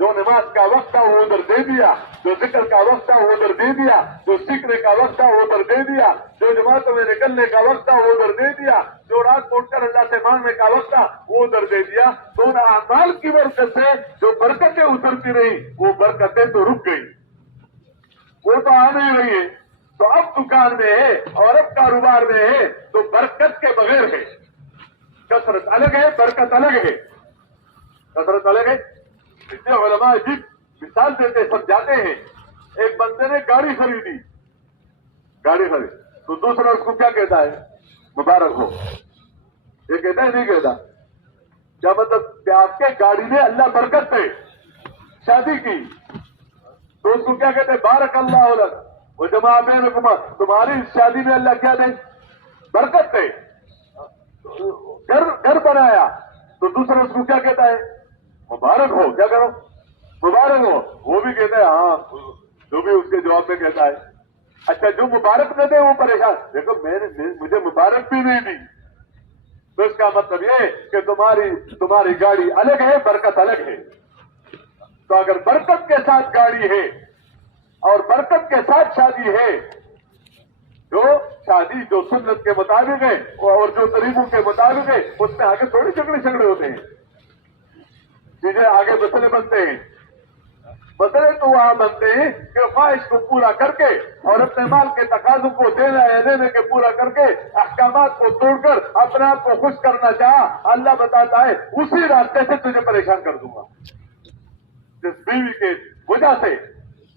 جو نماز کا وقت تھا وہ ادھر دے دیا، جو ذکر کا وقت تھا وہ ادھر دے دیا، جو سیکھنے کا وقت تھا وہ ادھر دے دیا، جو جماعتوں میں نکلنے کا وقت تھا وہ ادھر دے دیا، جو رات کو اٹھ کر اللہ سے مانگنے کا وقت تھا وہ ادھر دے دیا. تو ان اعمال کی برکت سے جو برکتیں اترتی رہی وہ برکتیں تو رک گئی، وہ تو آ نہیں رہی ہے. تو اب دکان میں ہے اور اب کاروبار میں ہے تو برکت کے بغیر ہے. کثرت الگ ہے، برکت الگ ہے. کثرت الگ ہے. اس لیے علماء عجیب مثال دیتے سمجھاتے ہیں. ایک بندے نے گاڑی خریدی تو دوسرا اس کو کیا کہتا ہے؟ مبارک ہو. یہ کہتا ہے نہیں کہتا؟ کیا مطلب کہ آپ کے گاڑی میں اللہ برکت دے. شادی کی تو اس کو کیا کہتے ہیں؟ بارک اللہ لک. وہ جماع بینکما، تمہاری شادی میں اللہ کیا دے؟ برکت دے. گھر بنایا تو دوسرا اس کو کیا کہتا ہے؟ مبارک ہو. کیا کرو؟ مبارک ہو. وہ بھی کہتے ہیں ہاں، جو بھی اس کے جواب میں کہتا ہے. اچھا جو مبارک نہ دے وہ پریشان. دیکھو مجھے مبارک بھی نہیں دی. تو اس کا مطلب یہ کہ تمہاری گاڑی الگ ہے، برکت الگ ہے. تو اگر برکت کے ساتھ گاڑی ہے اور برکت کے ساتھ شادی ہے، جو شادی جو سنت کے مطابق ہے اور جو طریقوں کے مطابق ہے، اس میں آگے تھوڑی جھگڑے ہوتے ہیں. چیزیں آگے مسئلے بنتے ہیں. مسئلے تو وہاں بنتے ہیں کہ خواہش کو پورا کر کے اور اپنے مال کے تقاضوں کو دینا یا دینے کے پورا کر کے احکامات کو توڑ کر اپنے آپ کو خوش کرنا چاہا. اللہ بتاتا ہے اسی راستے سے تجھے پریشان کر دوں گا. جس بیوی کے وجہ سے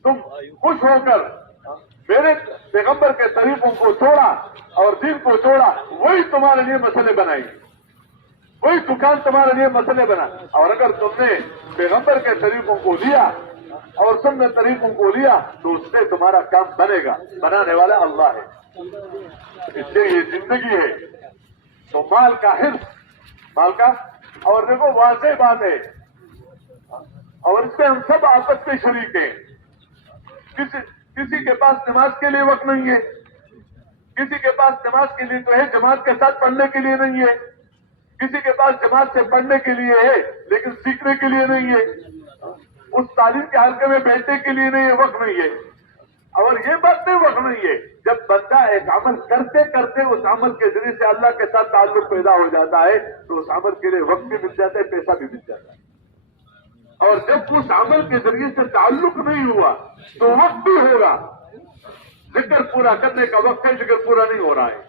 تم خوش ہو کر میرے پیغمبر کے طریقوں کو چھوڑا اور دین کو چھوڑا، وہی تمہارے لیے مسئلے بنائیں گے، وہی دکان تمہارے لیے مسئلے بنا. اور اگر تم نے پیغمبر کے طریقوں کو لیا اور سنت طریقوں کو لیا تو اس سے تمہارا کام بنے گا. بنانے والا اللہ ہے. اس لیے یہ زندگی ہے. تو مال کا حرص، مال کا، اور دیکھو واضح بات ہے اور اس میں ہم سب آپس میں شریک ہیں. کسی کے پاس نماز کے لیے وقت نہیں ہے، کسی کے پاس نماز کے لیے تو ہے، جماعت کے ساتھ پڑھنے کے لیے نہیں ہے. کسی کے پاس جماعت سے پڑھنے کے لیے ہے لیکن سیکھنے کے لیے نہیں ہے. اس تعلیم کے حلقے میں بیٹھنے کے لیے نہیں ہے، وقت نہیں ہے. اور یہ بات نہیں وقت نہیں ہے. جب بندہ ایک عمل کرتے کرتے اس عمل کے ذریعے سے اللہ کے ساتھ تعلق پیدا ہو جاتا ہے تو اس عمل کے لیے وقت بھی مل جاتا ہے، پیسہ بھی مل جاتا ہے. اور جب اس عمل کے ذریعے سے تعلق نہیں ہوا تو وقت بھی ہوگا. ذکر پورا کرنے کا وقت ہے، ذکر پورا نہیں ہو رہا ہے.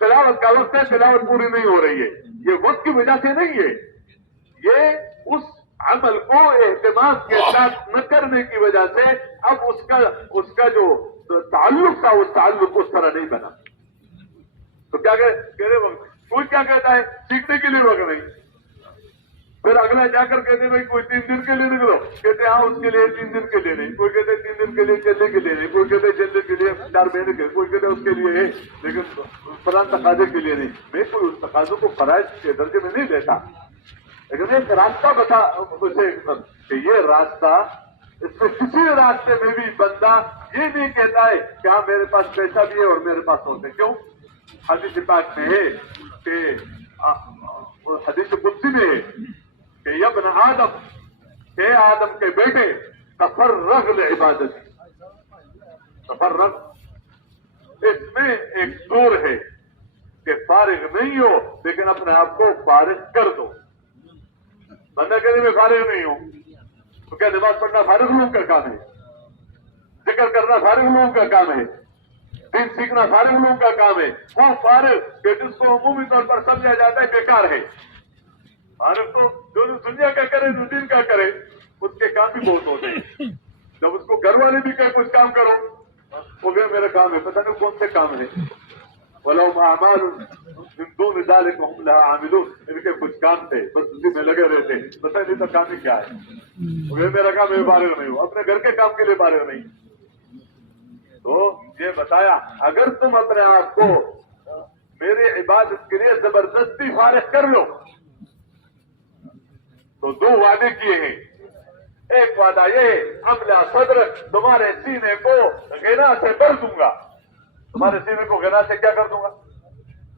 تلاوت کا وقت ہے، تلاوت پوری نہیں ہو رہی ہے. یہ وقت کی وجہ سے نہیں ہے، یہ اس عمل کو اہتمام کے ساتھ نہ کرنے کی وجہ سے اب اس کا جو تعلق تھا اس تعلق اس طرح نہیں بنا. تو کیا کہہ رہے وقت؟ کوئی کیا کہتا ہے سیکھنے کے لیے وقت نہیں، پھر اگلا جا کر کہتے بھائی کوئی 3 دن کے لیے نکلو، کہتے ہاں اس کے لیے 3 دن کے لیے نہیں. کوئی کہتے 3 دن کے لیے چلنے کے لیے نہیں، کوئی کہتے چلنے کے لیے 4 مہینے کے، کوئی کہتے اس کے لیے ہے لیکن فلاں تقاضے کے لیے نہیں. میں کوئی اس تقاضوں کو فرائض کے درجے میں نہیں لیتا، لیکن ایک راستہ بتا اسے کہ یہ راستہ، اس میں کسی راستے میں بھی بندہ یہ نہیں کہتا ہے کہ ہاں میرے پاس پیسہ بھی ہے اور میرے پاس ہوتے. کیوں؟ حدیث پاک میں ہے کہ حدیث قدسی میں ہے کہ یا ابن آدم، کہ آدم کے بیٹے، تفرغ لعبادت. تفرغ، اس میں ایک زور ہے کہ فارغ نہیں ہو لیکن اپنے آپ کو فارغ کر دو. بندہ کہنے میں فارغ نہیں ہوں تو کیا نماز پڑھنا فارغ لوگوں کا کام ہے؟ ذکر کرنا فارغ لوگوں کا کام ہے؟ دین سیکھنا فارغ لوگوں کا کام ہے؟ وہ فارغ کہ جس کو عمومی طور پر سمجھا جاتا ہے بیکار ہے. فارغ تو جو دنیا کا کرے جو دین کا کرے اس کے کام بھی بہت ہوتے ہیں. جب اس کو گھر والے بھی کہیں کچھ کام کرو، وہ کہ میرا کام ہے، پتہ نہیں کون سے کام ہے. وَلَهُمْ أَعْمَالٌ مِنْ دُونِ ذَلِكَ وَهُمْ لَهَا عَامِلُونَ. ان کے کچھ کام تھے بس اسی میں لگے رہتے، پتہ نہیں تو کام ہی کیا ہے. وہ میرا کام ہے، فارغ نہیں ہو، اپنے گھر کے کام کے لیے فارغ نہیں. تو یہ بتایا اگر تم اپنے آپ کو میری عبادت کے لیے زبردستی فارغ کر لو تو 2 وعدے کیے ہیں. ایک وعدہ یہ عملہ صدر، تمہارے سینے کو غنا سے بھر دوں گا. تمہارے سینے کو غنا سے کیا کر دوں گا؟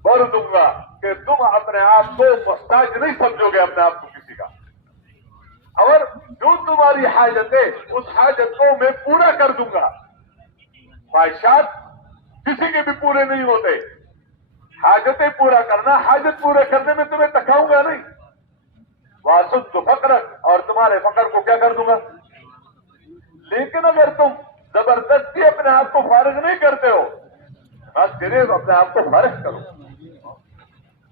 بھر دوں گا کہ تم اپنے آپ کو محتاج نہیں سمجھو گے اپنے آپ کو کسی کا. اور جو تمہاری حاجت ہے اس حاجت کو میں پورا کر دوں گا. خواہشات کسی کے بھی پورے نہیں ہوتے. حاجتیں پورا کرنا، حاجت پورے کرنے میں تمہیں تکاؤں گا نہیں. واسط تو فقر، اور تمہارے فقر کو کیا کر دوں گا. لیکن اگر تم زبردستی اپنے آپ کو فارغ نہیں کرتے ہو، بس کے لیے اپنے آپ کو فارغ کرو،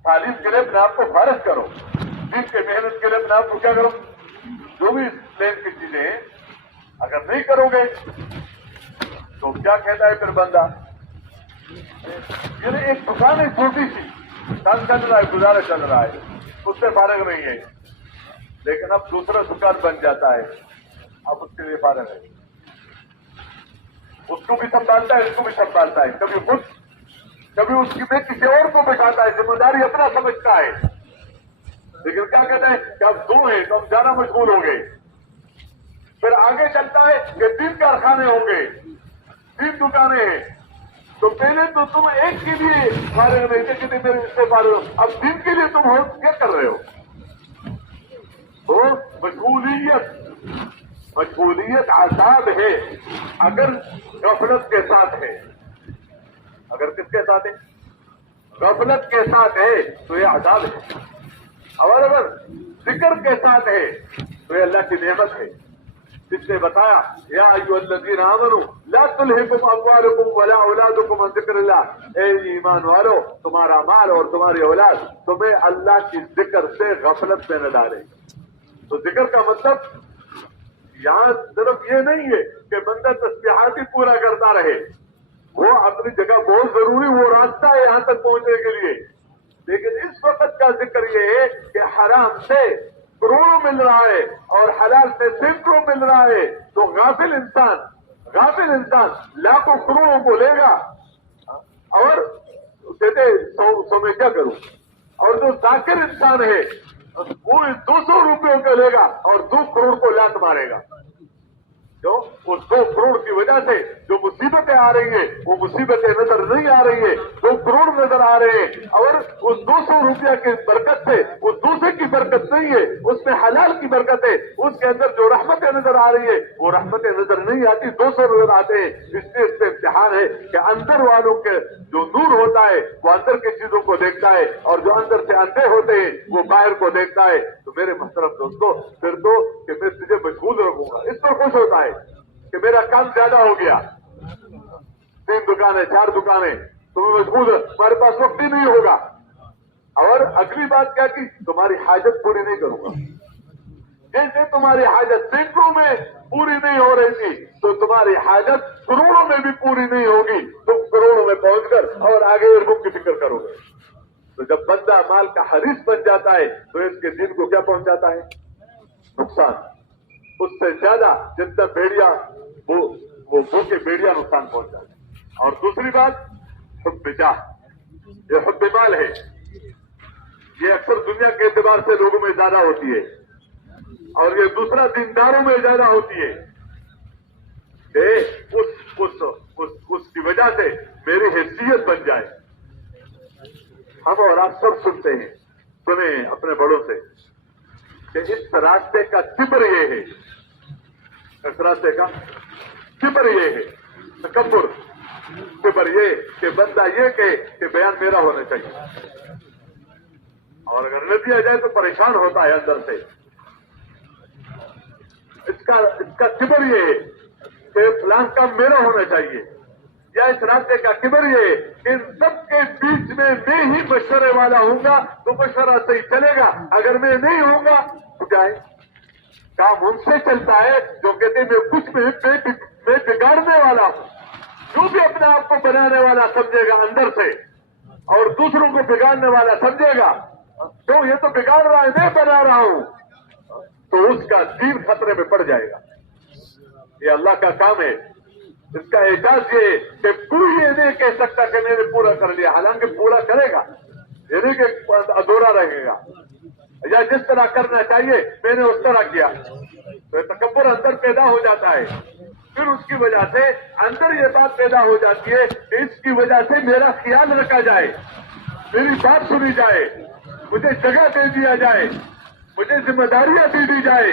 تعلیم کے لیے اپنے آپ کو فارغ کرو، دین کے محنت کے لیے اپنے آپ کو کیا کرو. جو بھی لین کی چیزیں ہیں اگر نہیں کرو گے تو کیا کہتا ہے پھر بندہ. یعنی ایک دکان ہے چھوٹی سی، کام چل رہا ہے، گزارا چل رہا ہے، اس سے فارغ نہیں ہے. لیکن اب دوسرا دکان بن جاتا ہے، اب اس کے لیے فارغ ہے. اس کو بھی سنبھالتا ہے، اس کو بھی سنبھالتا ہے، کبھی خود کبھی اس کی میں کسی اور کو بٹھاتا ہے، ذمہ داری اپنا سمجھتا ہے. لیکن کیا کہتے ہیں کہ اب دو ہیں تو ہم زیادہ مشغول ہوں گے. پھر آگے چلتا ہے کہ 3 کارخانے ہوں گے، 3 دکانیں ہیں، تو پہلے تو تم ایک کے لیے فارغ نہیں تھے کہ میرے اس سے فارغ ہو، اب 3 کے لیے تم کیا کر رہے ہو. تو مشغولیت عذاب ہے اگر غفلت کے ساتھ ہے. اگر کس کے ساتھ ہے؟ غفلت کے ساتھ ہے تو یہ عذاب ہے. اور اگر ذکر کے ساتھ ہے تو یہ اللہ کی نعمت ہے. جس نے بتایا یا ایھا الذین آمنوا لا تلہکم اموالکم ولا اولادکم عن ذکر اللہ، اے ایمان والو تمہارا مال اور تمہاری اولاد تمہیں اللہ کی ذکر سے غفلت میں نہ ڈالے. تو ذکر کا مطلب یہاں صرف یہ نہیں ہے کہ بندہ تسبیحات ہی پورا کرتا رہے، وہ اپنی جگہ بہت ضروری، وہ راستہ ہے یہاں تک پہنچنے کے لیے. لیکن اس وقت کا ذکر یہ ہے کہ حرام سے کروڑوں مل رہا ہے اور حلال سے سینکڑوں مل رہا ہے. تو غافل انسان لاکھوں کروڑوں کو لے گا اور کہتے 100 میں کیا کروں. اور جو ذاکر انسان ہے وہ 200 روپیوں کا لے گا اور 2 کروڑ کو لات مارے گا. جو اس 2 کروڑ کی وجہ سے جو مصیبتیں آ رہی ہیں وہ مصیبتیں نظر نہیں آ رہی ہیں، 2 کروڑ نظر آ رہے ہیں. اور اس 200 روپیہ کی برکت سے اس دوسرے کی برکت نہیں ہے، اس میں حلال کی برکت ہے. اس کے اندر جو رحمتیں نظر آ رہی ہے وہ رحمتیں نظر نہیں آتی، 200 نظر آتے ہیں. اس لیے اس سے امتحان ہے کہ اندر والوں کے جو نور ہوتا ہے وہ اندر کی چیزوں کو دیکھتا ہے، اور جو اندر سے اندھے ہوتے ہیں وہ باہر کو دیکھتا ہے. تو میرے محترم دوستو، پھر تو کہ میں تجھے مشغول رکھوں گا، اس پر خوش ہوتا ہے کہ میرا کام زیادہ ہو گیا. 3 دکانیں 4 دکانیں، تمہیں مشغول، تمہارے پاس وقت ہی نہیں ہوگا. اور اگلی بات کیا کی، تمہاری حاجت پوری نہیں کروں گا. جیسے تمہاری حاجت سینکڑوں میں پوری نہیں ہو رہی تھی تو تمہاری حاجت کروڑوں میں بھی پوری نہیں ہوگی. تم کروڑوں میں پہنچ کر اور آگے اربوں کی فکر کرو گے. تو جب بندہ مال کا حریص بن جاتا ہے تو اس کے دین کو کیا پہنچاتا ہے؟ نقصان. اس سے زیادہ جتنا بیڑیا وہ کے بیڑیا نقصان پہنچا ہے. اور دوسری بات حب جاہ، یہ حب مال ہے، یہ اکثر دنیا کے اعتبار سے لوگوں میں زیادہ ہوتی ہے، اور یہ دوسرا دینداروں میں زیادہ ہوتی ہے کہ اس کی وجہ سے میری حیثیت بن جائے. ہم اور آپ سب سنتے ہیں، سنیں اپنے بڑوں سے کہ اس راستے کا کبر یہ ہے، اس راستے کا کبر یہ ہے، تکبر. کبر یہ کہ بندہ یہ کہ بیان میرا ہونا چاہیے، اور اگر نہ دیا جائے تو پریشان ہوتا ہے اندر سے. اس کا کبر یہ ہے کہ فلان کا میرا ہونا چاہیے. یا اس راستے کا کبر یہ ہے کہ ان سب کے بیچ میں ہی مشورے والا ہوں گا تو مشورہ صحیح چلے گا، اگر میں نہیں ہوں گا تو کیا ہے؟ کام ان سے چلتا ہے جو کہتے ہیں میں بگاڑنے والا ہوں. جو بھی اپنے آپ کو بنانے والا سمجھے گا اندر سے اور دوسروں کو بگاڑنے والا سمجھے گا تو یہ تو بگاڑ رہا ہے، میں بنا رہا ہوں، تو اس کا دین خطرے میں پڑ جائے گا. یہ اللہ کا کام ہے. اس کا اعجاز یہ ہے کہ کوئی یہ نہیں کہہ سکتا کہ میں نے پورا کر لیا، حالانکہ پورا کرے گا، یہ نہیں کہ ادھورا رہے گا. یا جس طرح کرنا چاہیے میں نے اس طرح کیا، تو تکبر اندر پیدا ہو جاتا ہے. پھر اس کی وجہ سے اندر یہ بات پیدا ہو جاتی ہے کہ اس کی وجہ سے میرا خیال رکھا جائے، میری بات سنی جائے، مجھے جگہ دے دیا جائے، مجھے ذمہ داریاں دی جائے.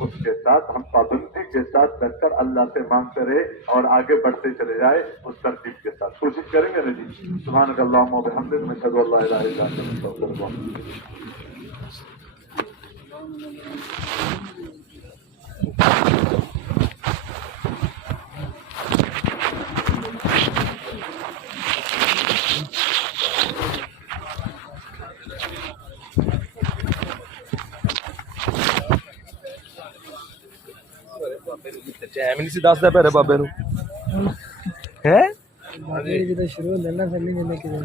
اس کے ساتھ ہم پابندی کے ساتھ بیٹھ کر اللہ سے مانگتے رہے اور آگے بڑھتے چلے جائے اس ترتیب کے ساتھ کوشش کریں گے نا جی. سبحانک اللہم و بحمدک نشہد ان لا الہ الا انت نستغفرک و نتوب الیک. ਟਾਈਮ ਨਹੀਂ ਸੀ ਦੱਸਦਾ ਪਿਆ ਬਾਬੇ ਨੂੰ ਹੈ ਬਾਬੇ ਜੀ ਜਦੋਂ ਸ਼ੁਰੂ ਹੁੰਦੇ ਨਾ ਫਿਰ ਨਹੀਂ ਜਾਂਦੇ ਕਿਤੇ